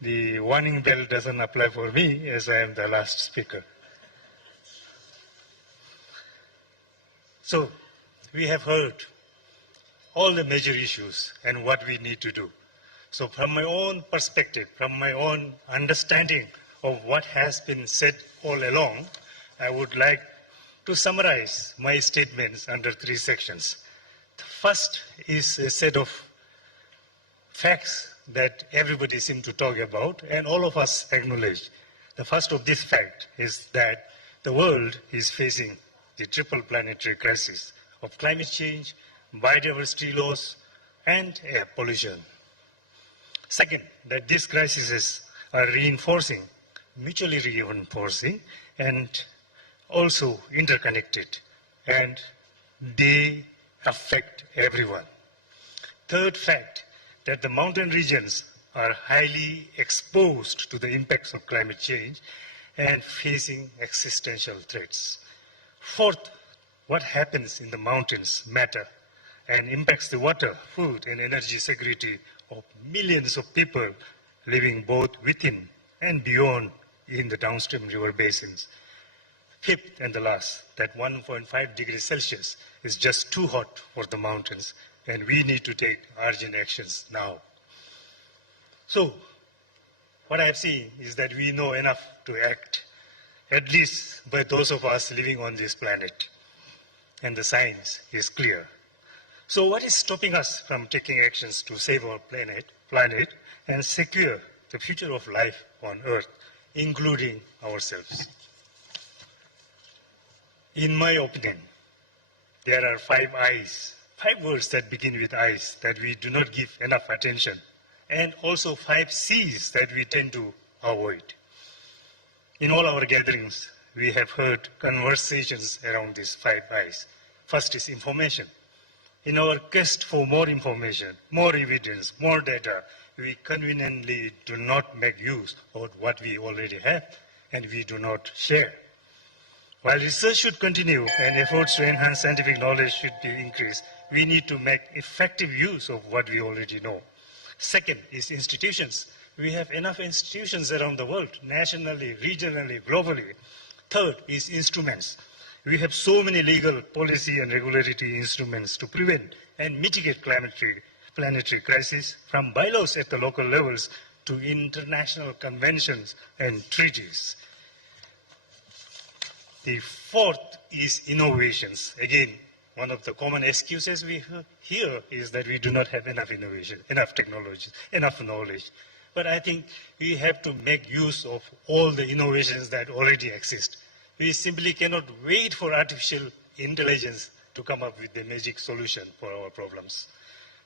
the warning bell doesn't apply for me as I am the last speaker. So we have heard all the major issues and what we need to do. So from my own perspective, from my own understanding of what has been said all along, I would like to summarize my statements under 3 sections. The first is a set of facts that everybody seems to talk about and all of us acknowledge. The first of this fact is that the world is facing the triple planetary crisis of climate change, biodiversity loss, and air pollution. Second, that these crises are mutually reinforcing, and also interconnected, and they affect everyone. Third fact, that the mountain regions are highly exposed to the impacts of climate change and facing existential threats. Fourth, what happens in the mountains matter and impacts the water, food, and energy security of millions of people living both within and beyond in the downstream river basins. Fifth and the last, that 1.5 degrees Celsius is just too hot for the mountains, and we need to take urgent actions now. So, what I've seen is that we know enough to act, at least by those of us living on this planet, and the science is clear. So what is stopping us from taking actions to save our planet and secure the future of life on Earth, including ourselves? In my opinion, there are 5 I's, 5 words that begin with I's that we do not give enough attention, and also 5 C's that we tend to avoid. In all our gatherings, we have heard conversations around these 5 I's. First is information. In our quest for more information, more evidence, more data, we conveniently do not make use of what we already have, and we do not share. While research should continue and efforts to enhance scientific knowledge should be increased, we need to make effective use of what we already know. Second is institutions. We have enough institutions around the world, nationally, regionally, globally. Third is instruments. We have so many legal, policy, and regulatory instruments to prevent and mitigate planetary crises, from bylaws at the local levels to international conventions and treaties. The fourth is innovations. Again, one of the common excuses we hear is that we do not have enough innovation, enough technology, enough knowledge. But I think we have to make use of all the innovations that already exist. We simply cannot wait for artificial intelligence to come up with the magic solution for our problems.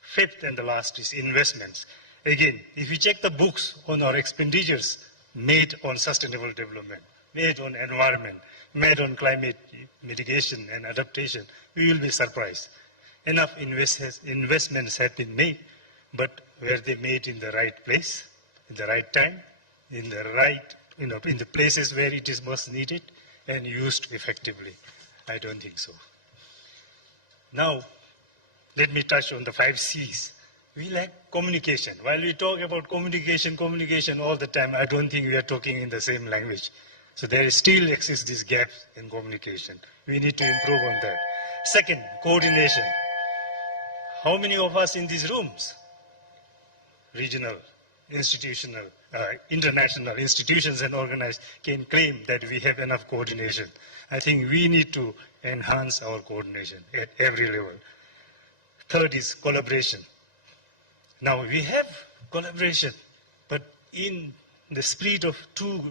Fifth and the last is investments. Again, if we check the books on our expenditures made on sustainable development, made on environment, made on climate mitigation and adaptation, we will be surprised. Enough investments have been made, but were they made in the right place, in the right time, in the right, in the places where it is most needed and used effectively? I don't think so. Now, let me touch on the 5 C's. We lack communication. While we talk about communication all the time, I don't think we are talking in the same language. So there still exists this gap in communication. We need to improve on that. Second, coordination. How many of us in these rooms, regional, institutional, international institutions and organizations, can claim that we have enough coordination? I think we need to enhance our coordination at every level. Third is collaboration. Now we have collaboration, but in the spirit of true,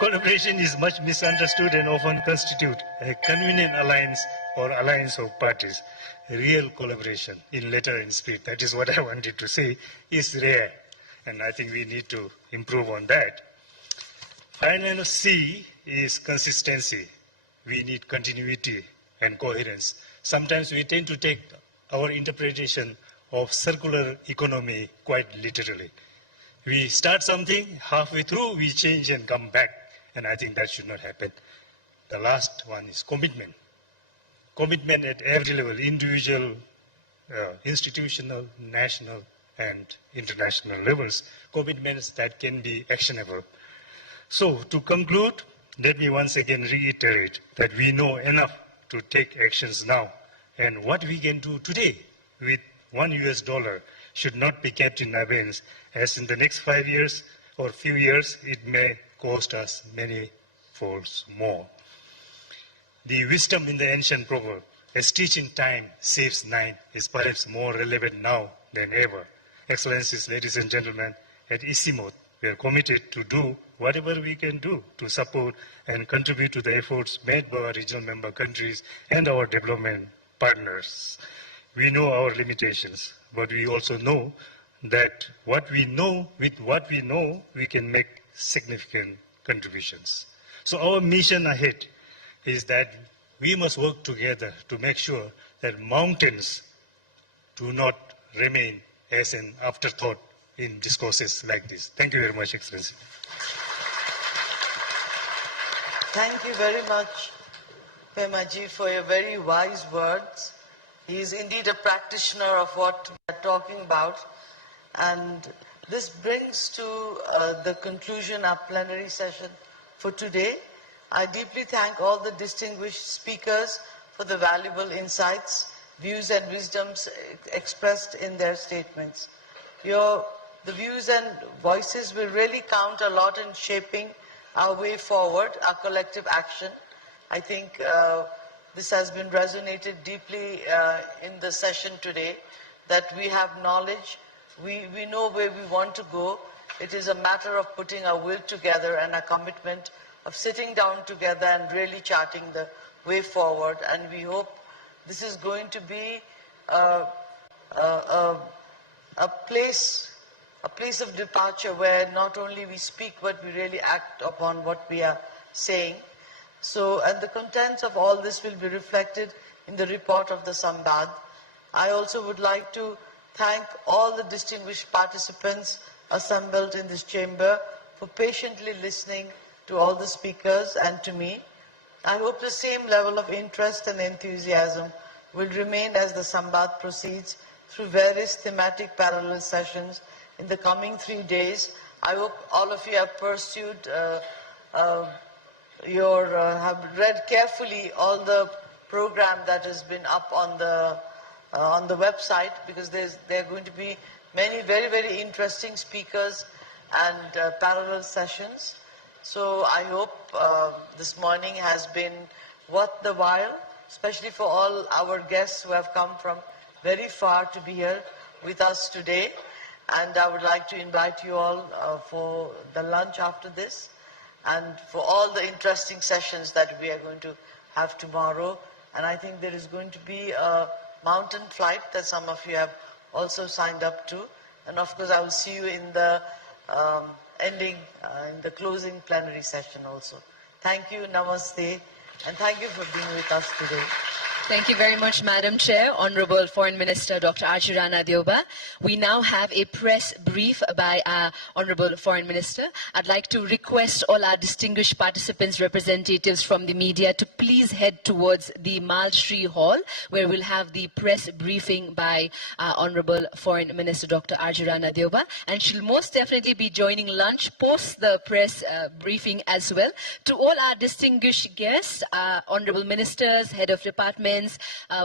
collaboration is much misunderstood and often constitute a convenient alliance or alliance of parties. Real collaboration in letter and spirit, that is what I wanted to say, is rare. And I think we need to improve on that. Final C is consistency. We need continuity and coherence. Sometimes we tend to take our interpretation of circular economy quite literally. We start something, halfway through we change and come back, and I think that should not happen. The last one is commitment. Commitment at every level, individual, institutional, national, and international levels. Commitments that can be actionable. So to conclude, let me once again reiterate that we know enough to take actions now, and what we can do today with $1 should not be kept in abeyance, as in the next 5 years, or few years, it may cost us many folds more. The wisdom in the ancient proverb, a stitch in time saves 9, is perhaps more relevant now than ever. Excellencies, ladies and gentlemen, at ISIMOD, we are committed to do whatever we can do to support and contribute to the efforts made by our regional member countries and our development partners. We know our limitations, but we also know that with what we know, we can make significant contributions. So our mission ahead is that we must work together to make sure that mountains do not remain as an afterthought in discourses like this. Thank you very much, Excellency. Thank you very much, Pemaji, for your very wise words. He is indeed a practitioner of what we are talking about. And this brings to the conclusion our plenary session for today. I deeply thank all the distinguished speakers for the valuable insights, views and wisdoms expressed in their statements. The views and voices will really count a lot in shaping our way forward, our collective action. I think this has been resonated deeply in the session today, that we have knowledge, we know where we want to go. It is a matter of putting our will together and a commitment of sitting down together and really charting the way forward. And we hope this is going to be a place of departure where not only we speak, but we really act upon what we are saying. So, and the contents of all this will be reflected in the report of the Sambaad. I also would like to thank all the distinguished participants assembled in this chamber for patiently listening to all the speakers and to me. I hope the same level of interest and enthusiasm will remain as the Sambaad proceeds through various thematic parallel sessions in the coming 3 days. I hope all of you have pursued have read carefully all the program that has been up on the website, because there are going to be many very, very interesting speakers and parallel sessions. So I hope this morning has been worth the while, especially for all our guests who have come from very far to be here with us today. And I would like to invite you all for the lunch after this, and for all the interesting sessions that we are going to have tomorrow. And I think there is going to be a mountain flight that some of you have also signed up to. And of course, I will see you in the in the closing plenary session also. Thank you, namaste, and thank you for being with us today. Thank you very much, Madam Chair, Honorable Foreign Minister Dr. Arju Rana Deuba. We now have a press brief by our Honorable Foreign Minister. I'd like to request all our distinguished participants, representatives from the media, to please head towards the Malshri Hall, where we'll have the press briefing by our Honorable Foreign Minister Dr. Arju Rana Deuba. And she'll most definitely be joining lunch post the press briefing as well. To all our distinguished guests, Honorable Ministers, Head of Departments,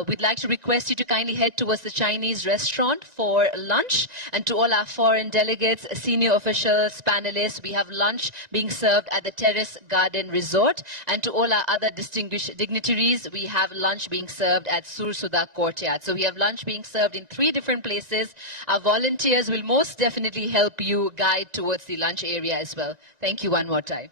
we'd like to request you to kindly head towards the Chinese restaurant for lunch. And to all our foreign delegates, senior officials, panelists, we have lunch being served at the Terrace Garden Resort. And to all our other distinguished dignitaries, we have lunch being served at Sursudha Courtyard. So we have lunch being served in 3 different places. Our volunteers will most definitely help you guide towards the lunch area as well. Thank you one more time.